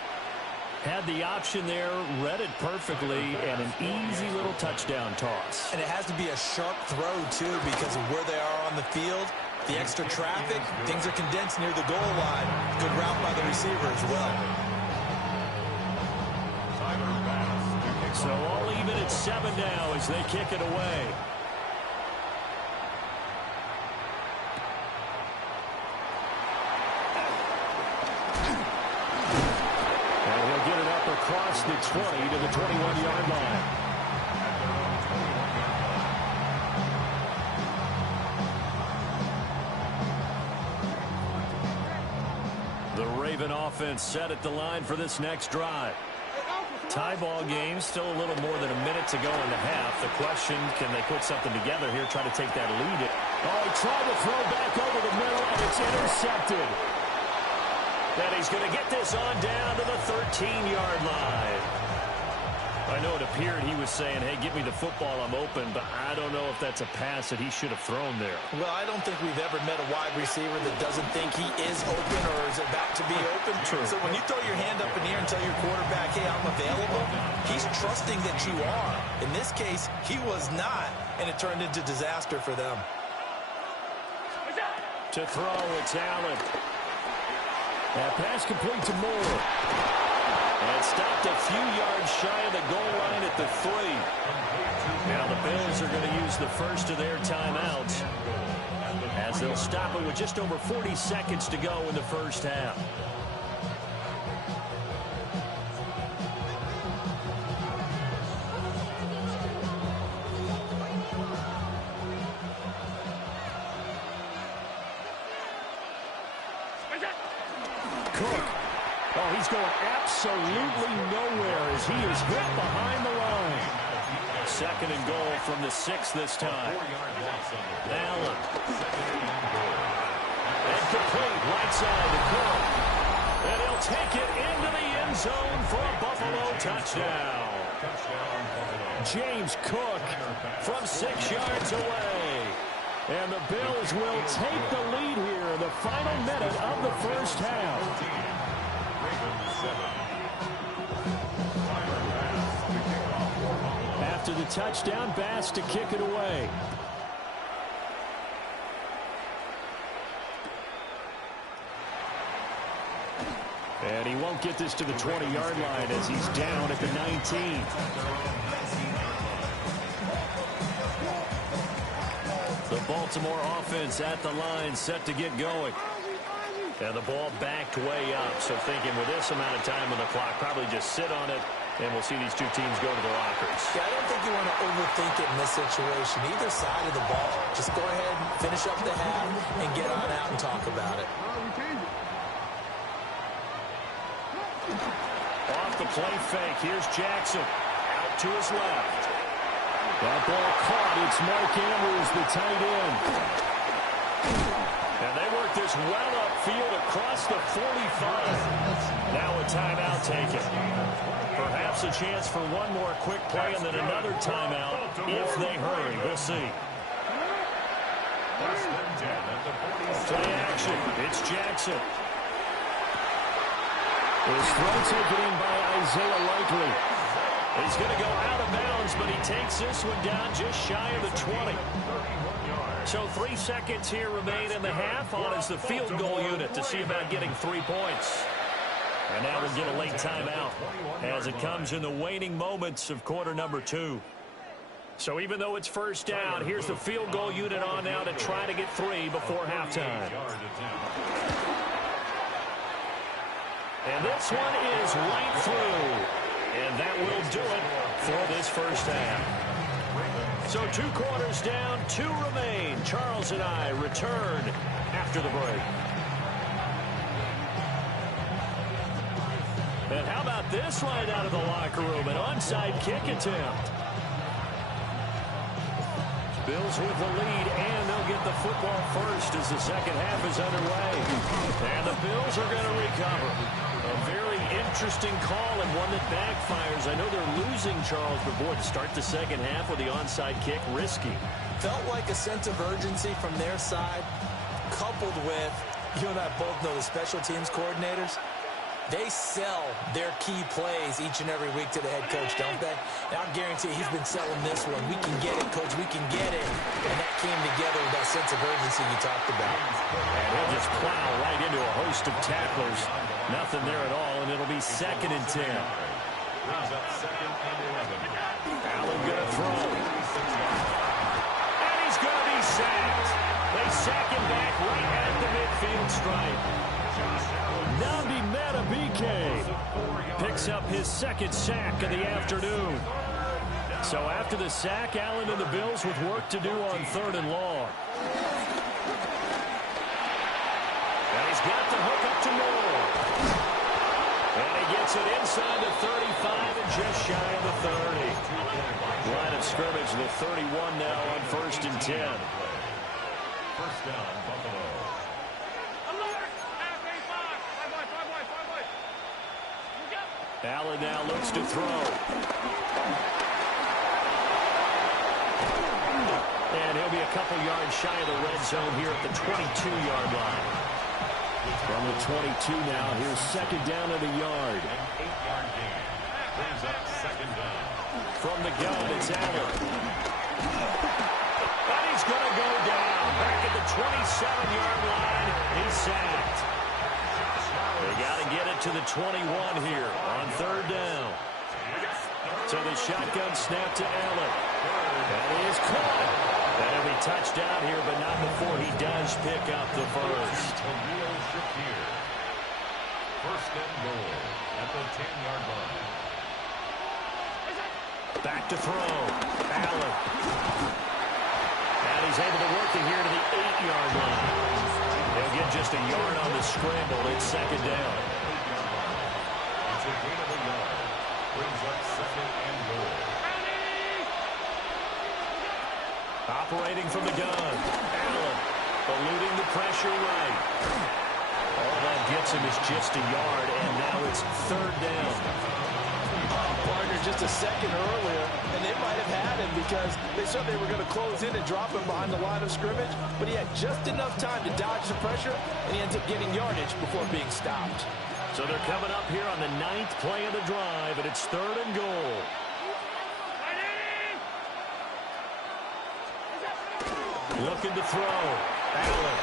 Had the option there, read it perfectly, and an easy little touchdown toss. And it has to be a sharp throw, too, because of where they are on the field. The extra traffic, things are condensed near the goal line. Good route by the receiver as well. So all even at 7 now as they kick it away. Across the 20 to the 21-yard line. The Raven offense set at the line for this next drive. Tie ball game, still a little more than a minute to go in the half. The question, can they put something together here, try to take that lead? Oh, he tried to throw back over the middle, and it's intercepted. And he's going to get this on down to the 13-yard line. I know it appeared he was saying, hey, give me the football, I'm open, but I don't know if that's a pass that he should have thrown there. Well, I don't think we've ever met a wide receiver that doesn't think he is open or is about to be open. True. So when you throw your hand up in the air and tell your quarterback, hey, I'm available, he's trusting that you are. In this case, he was not, and it turned into disaster for them. To throw, it's Allen. That pass complete to Moore. And stopped a few yards shy of the goal line at the 3. Now the Bills are going to use the first of their timeouts as they'll stop it with just over 40 seconds to go in the first half. Cook. Oh, he's going absolutely nowhere as he is hit behind the line. 2nd and goal from the 6 this time. Allen. And complete right side to Cook. And he'll take it into the end zone for a Buffalo touchdown. James Cook from 6 yards away. And the Bills will take the lead here in the final minute of the first half. After the touchdown, Bass to kick it away. And he won't get this to the 20-yard line as he's down at the 19. The Baltimore offense at the line, set to get going. And the ball backed way up, so thinking with this amount of time on the clock, probably just sit on it, and we'll see these two teams go to the lockers. Yeah, I don't think you want to overthink it in this situation. Either side of the ball, just go ahead and finish up the half and get on out and talk about it. Off the play fake, here's Jackson. Out to his left. That ball caught. It's Mark Andrews, the tight end. And they work this well upfield across the 45. Now a timeout taken. Perhaps a chance for one more quick play and then another timeout if they hurry. We'll see. Play action. It's Jackson. His throw taken in by Isaiah Likely. He's going to go out of bounds, but he takes this one down just shy of the 20. So 3 seconds here remain in the half. On is the field goal unit to see about getting 3 points. And now we'll get a late timeout as it comes in the waning moments of quarter number 2. So even though it's first down, here's the field goal unit on now to try to get 3 before halftime. And this one is right through. And that will do it for this first half. So 2 quarters down, 2 remain. Charles and I return after the break. And how about this right out of the locker room? An onside kick attempt. Bills with the lead, and they'll get the football first as the second half is underway. And the Bills are going to recover. A very interesting call and one that backfires. I know they're losing, Charles, but boy, to start the second half with the onside kick, risky. Felt like a sense of urgency from their side, coupled with, you and I both know the special teams coordinators, they sell their key plays each and every week to the head coach, don't they? And I guarantee he's been selling this one. We can get it, coach, we can get it. And that came together with that sense of urgency you talked about. And he'll just plow right into a host of tacklers. Nothing there at all, and it'll be 2nd and 10. Allen going to throw. And he's going to be sacked. They sack him back right at the midfield stripe. Nnamdi Madubuike picks up his 2nd sack of the afternoon. So after the sack, Allen and the Bills with work to do on 3rd and long. And he's got the hook up to Moore. And he gets it inside the 35 and just shy of the 30. Line of scrimmage, the 31 now on 1st and 10. First down, Buffalo. Allen now looks to throw. And he'll be a couple yards shy of the red zone here at the 22-yard line. From the 22 now, here's 2nd down at a yard. An 8-yard gain. Brings up 2nd down. From the gun, it's Allen. And he's going to go down. Back at the 27-yard line, he's sacked. They got to get it to the 21 here on 3rd down. So the shotgun snap to Allen. That is caught. That'll be touchdown here, but not before he does pick up the first. A real shift here. 1st and goal at the 10-yard line. Back to throw. Allen. And he's able to work it here to the 8-yard line. They'll get just a yard on the scramble. It's 2nd down. It's a gain of a yard. Brings up 2nd and goal. Operating from the gun. Allen eluding the pressure right. All that gets him is just a yard, and now it's 3rd down. Partner just a second earlier, and they might have had him because they said they were going to close in and drop him behind the line of scrimmage, but he had just enough time to dodge the pressure, and he ends up getting yardage before being stopped. So they're coming up here on the 9th play of the drive, and it's 3rd and goal. Looking to throw. Allen.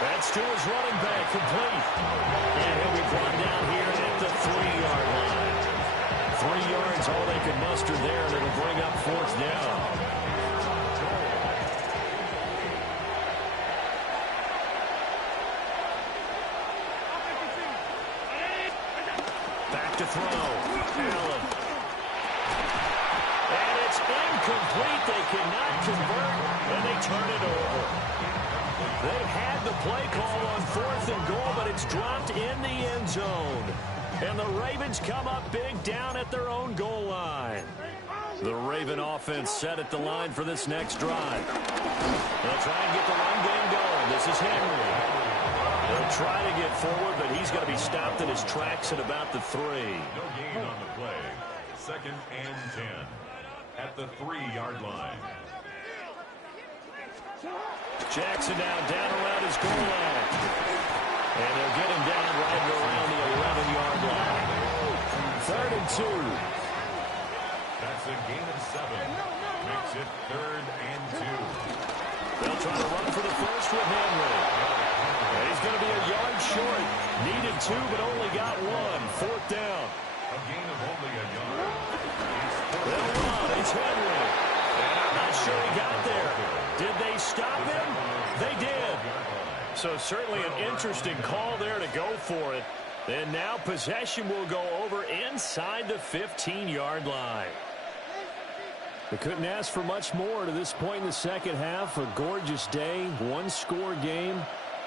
That's to his running back, complete. And he'll be brought down here at the 3-yard line. 3 yards, all they can muster there, and it'll bring up 4th down. Back to throw. Allen. And it's incomplete. They cannot convert, and they turn it over. They had the play call on 4th and goal, but it's dropped in the end zone. And the Ravens come up big down at their own goal line. The Raven offense set at the line for this next drive. They'll try and get the run game going. This is Henry. They'll try to get forward, but he's going to be stopped in his tracks at about the 3. No gain on the play. 2nd and 10 at the 3-yard line. Jackson now down around his goal line. And they'll get him down right around the 11-yard line. 3rd and 2. That's a gain of 7. Makes it 3rd and 2. They'll try to run for the first with Henry. And he's going to be a yard short. Needed 2, but only got 1. 4th down. A gain of only a yard. They'll run. It's Henry. And I'm not sure he got there. Did they stop him? They did. So certainly an interesting call there to go for it. And now possession will go over inside the 15-yard line. They couldn't ask for much more to this point in the second half. A gorgeous day, 1-score game.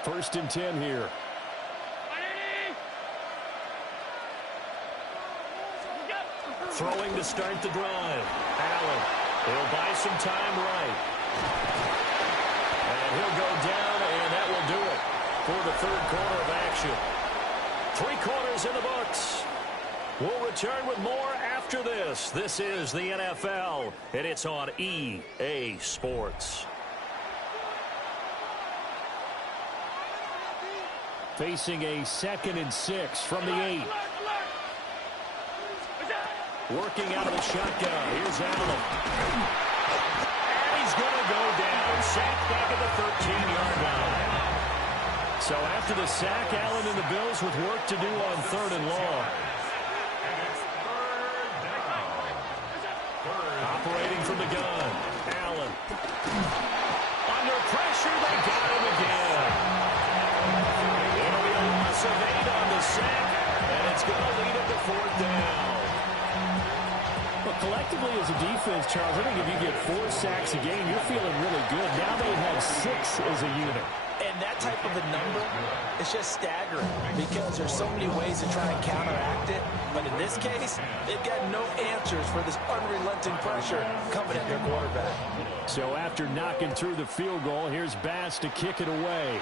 1st and 10 here. Throwing to start the drive. Allen. He'll buy some time right. And he'll go down, and that will do it for the 3rd quarter of action. 3 quarters in the books. We'll return with more after this. This is the NFL, and it's on EA Sports. Facing a 2nd and 6 from the 8. Working out of the shotgun. Here's Allen. And he's going to go down. Sacked back at the 13-yard line. So after the sack, Allen and the Bills with work to do on 3rd and long. Operating from the gun. Allen. Under pressure, they got him again. It'll be a loss of 8 on the sack, and it's going to lead him to 4th down. Well, collectively as a defense, Charles, I think if you get 4 sacks a game, you're feeling really good. Now they have 6 as a unit. And that type of a number, it's just staggering because there's so many ways to try and counteract it. But in this case, they've got no answers for this unrelenting pressure coming at their quarterback. So after knocking through the field goal, here's Bass to kick it away.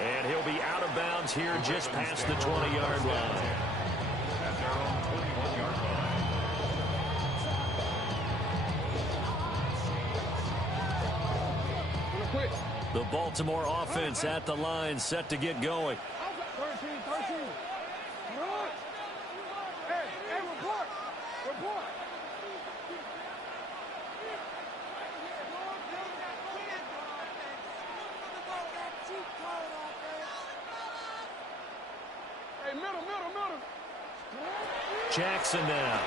And he'll be out of bounds here just past the 20-yard line. At their own 21-yard line. The Baltimore offense at the line, set to get going. 13. Hey, report. Hey, middle. Jackson now.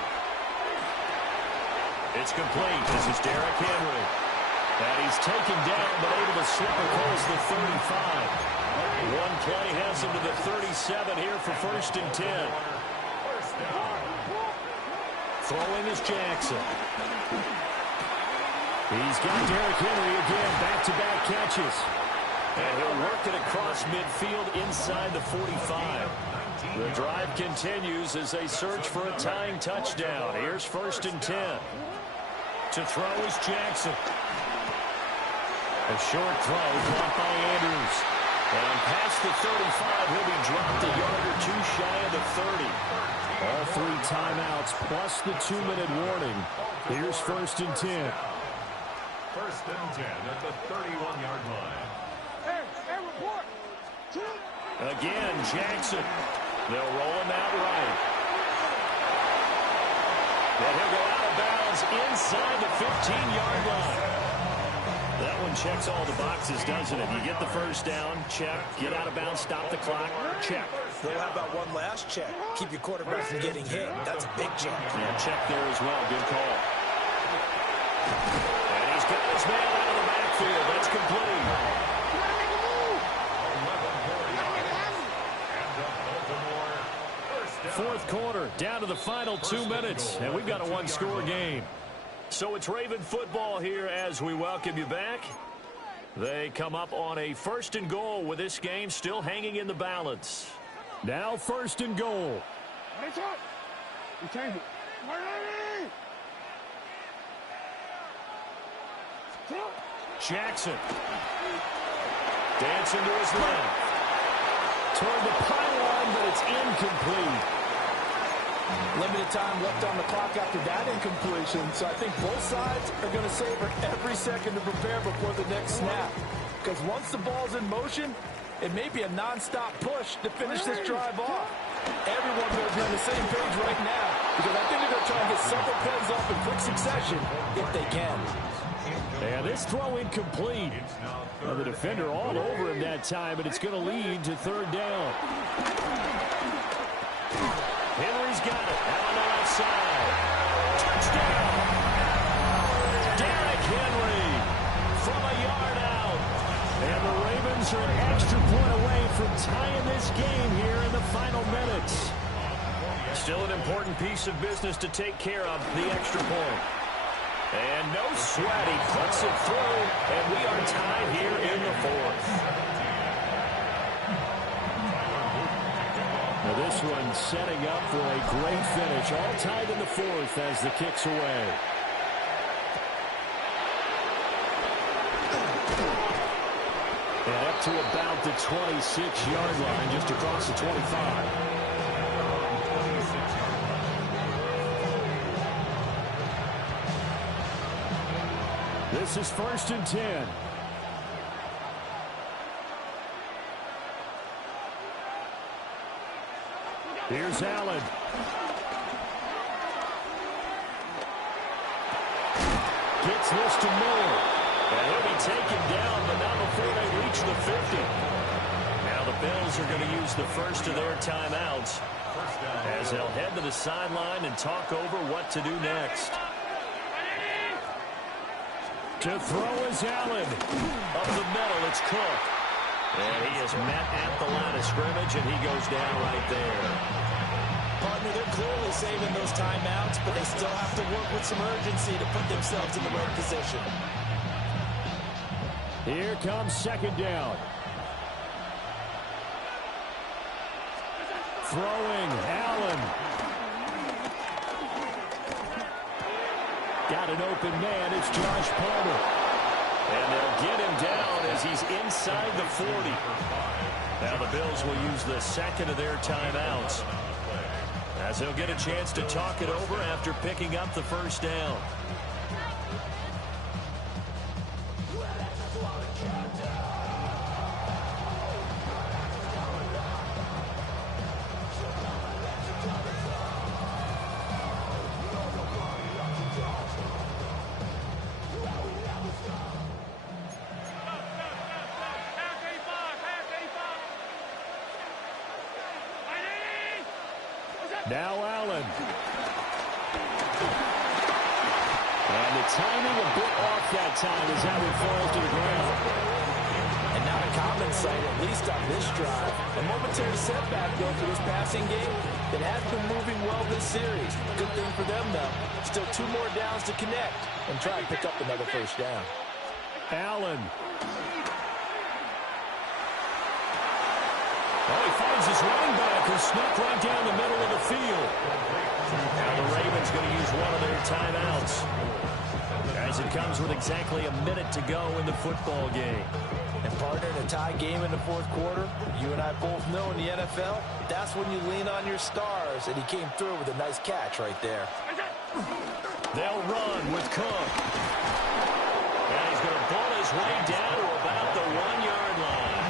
It's complete. This is Derrick Henry. And he's taken down, but able to slip across the 35. One play has him to the 37 here for 1st and 10. Throwing is Jackson. He's got Derrick Henry again, back-to-back catches. And he'll work it across midfield inside the 45. The drive continues as they search for a tying touchdown. Here's 1st and 10. To throw is Jackson. A short throw blocked by Andrews. And past the 35, he'll be dropped a yard or two shy of the 30. All 3 timeouts plus the 2-minute warning. Here's 1st and 10. 1st and 10 at the 31-yard line. Hey, report. Again, Jackson. They'll roll him out right. Then he'll go out of bounds inside the 15-yard line. That one checks all the boxes, doesn't it? You get the first down, check. Get out of bounds, stop the clock, check. Well, how about one last check? Keep your quarterback from getting hit. That's a big check. Yeah, check there as well. Good call. And he's got his man out of the backfield. That's complete. 4th quarter, down to the final 2 minutes, and we've got a 1-score game. So it's Raven football here as we welcome you back. They come up on a 1st and goal with this game still hanging in the balance. Now 1st and goal. Jackson. Dancing to his left. Toward the pylon, but it's incomplete. Limited time left on the clock after that incompletion, so I think both sides are going to savor every second to prepare before the next snap. Because once the ball's in motion, it may be a non-stop push to finish this drive off. Everyone better be on the same page right now, because I think they're going to try and get several plays off in quick succession if they can. And this throw incomplete. The defender all over him that time, and it's going to lead to 3rd down. Henry's got it out on the left side. Touchdown! Derrick Henry from a yard out. And the Ravens are an extra point away from tying this game here in the final minutes. Still an important piece of business to take care of, the extra point. And no sweat, he puts it through, and we are tied here in the 4th. Now this one setting up for a great finish, all tied in the 4th as the kick's away. And up to about the 26-yard line, just across the 25. This is 1st and 10. Here's Allen. Gets this to Miller. And he'll be taken down, but not before they reach the 50. Now the Bills are going to use the first of their timeouts as they'll head to the sideline and talk over what to do next. To throw is Allen. Up the middle, it's Cook. And he is met at the line of scrimmage, and he goes down right there. Partner, they're clearly saving those timeouts, but they still have to work with some urgency to put themselves in the right position. Here comes 2nd down. Throwing, Allen. Got an open man, it's Josh Palmer. And they'll get him down as he's inside the 40. Now the Bills will use the 2nd of their timeouts, as they'll get a chance to talk it over after picking up the 1st down. Now Allen. And the timing a bit off that time as Allen falls to the ground. And not a common sight, at least on this drive. A momentary setback, though, for this passing game that has been moving well this series. Good thing for them, though. Still 2 more downs to connect and try and pick up another 1st down. Allen. Oh, he finds his running back who snuck right down the middle of the field. Now the Ravens going to use one of their timeouts, as it comes with exactly a minute to go in the football game. And partner, in a tie game in the fourth quarter, you and I both know in the NFL, that's when you lean on your stars, and he came through with a nice catch right there. They'll run with Cook. And he's going to pull his way down to about the 1-yard line.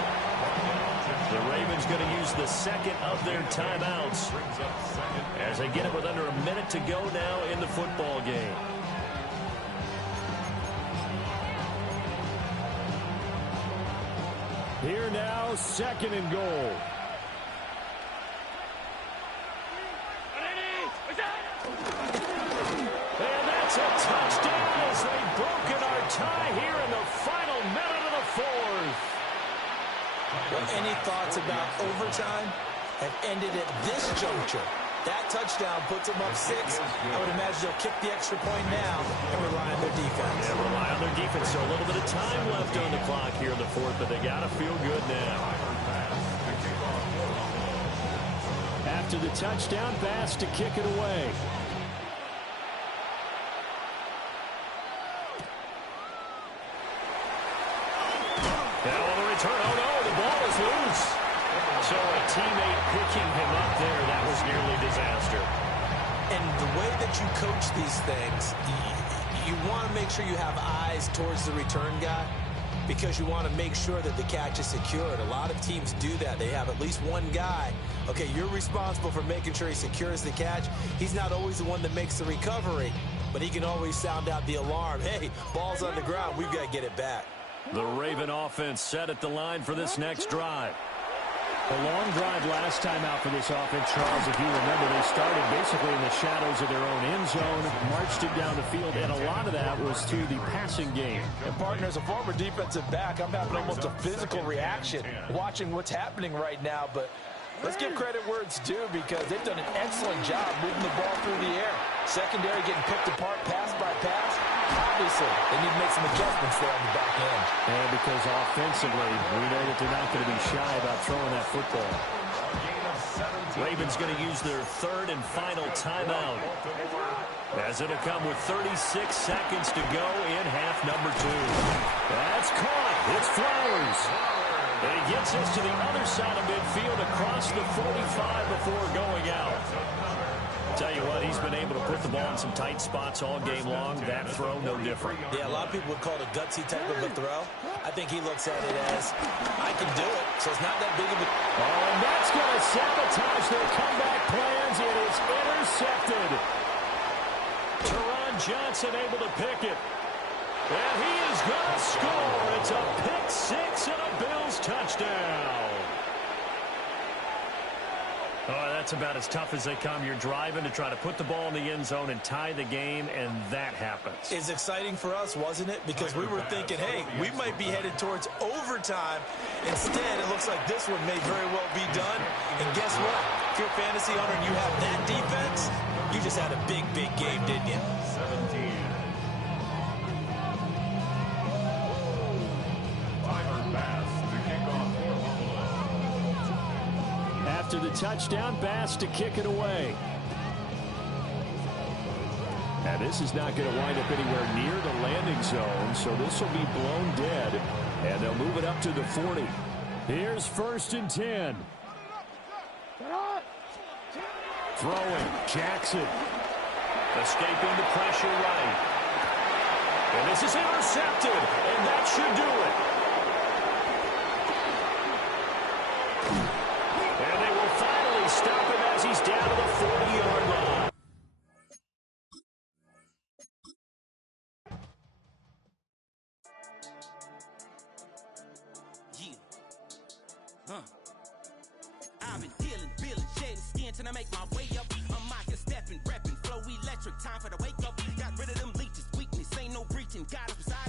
The Ravens going to use the second of their timeouts as they get it with under a minute to go now in the football game. Here now, second and goal. And that's a touchdown as they've broken our tie here in the final minute of the fourth. Well, any thoughts about overtime have ended at this juncture? That touchdown puts them up 6. I would imagine they'll kick the extra point now and rely on their defense. Yeah, rely on their defense. So a little bit of time left on the clock here in the fourth, but they got to feel good now. After the touchdown pass to kick it away. Now on the return, oh no, the ball is loose. So a teammate picking him up there, that was nearly disaster. And the way that you coach these things, you want to make sure you have eyes towards the return guy because you want to make sure that the catch is secured. A lot of teams do that. They have at least one guy. Okay, you're responsible for making sure he secures the catch. He's not always the one that makes the recovery, but he can always sound out the alarm. Hey, ball's on the ground. We've got to get it back. The Raven offense set at the line for this next drive. A long drive last time out for this offense, Charles. If you remember, they started basically in the shadows of their own end zone, marched it down the field, and a lot of that was through the passing game. And, partner, as a former defensive back, I'm having almost a physical reaction watching what's happening right now. But let's give credit where it's due because they've done an excellent job moving the ball through the air. Secondary getting picked apart pass by pass. Obviously, they need to make some adjustments there on the back end. And because offensively, we know that they're not going to be shy about throwing that football. Ravens going to use their third and final timeout as it'll come with 36 seconds to go in half number 2. That's caught. It's Flowers. And he gets us to the other side of midfield across the 45 before going out. Tell you what, he's been able to put the ball in some tight spots all game long. That throw, no different. Yeah, a lot of people would call it a gutsy type of a throw. I think he looks at it as, I can do it, so it's not that big of a... Oh, and that's going to sabotage their comeback plans. It is intercepted. Teron Johnson able to pick it. And he is going to score. It's a pick 6 and a Bills touchdown. Oh, that's about as tough as they come. You're driving to try to put the ball in the end zone and tie the game, and that happens. It's exciting for us, wasn't it? Because we were thinking, hey, we might be headed towards overtime. Instead, it looks like this one may very well be done. And guess what? If you're a fantasy owner and you have that defense, you just had a big, big game, didn't you? 17. After the touchdown, Bass to kick it away. And this is not going to wind up anywhere near the landing zone, so this will be blown dead, and they'll move it up to the 40. Here's 1st and 10. Throwing, Jackson. Escaping the pressure right. And this is intercepted, and that should do it. And they will finally stop him as he's down to the 40-yard line. I've been dealing, shedding skin till I make my way up. I'm out here stepping, repping, flow electric, time for the wake up. Got rid of them leeches, weakness, ain't no breaching. God is beside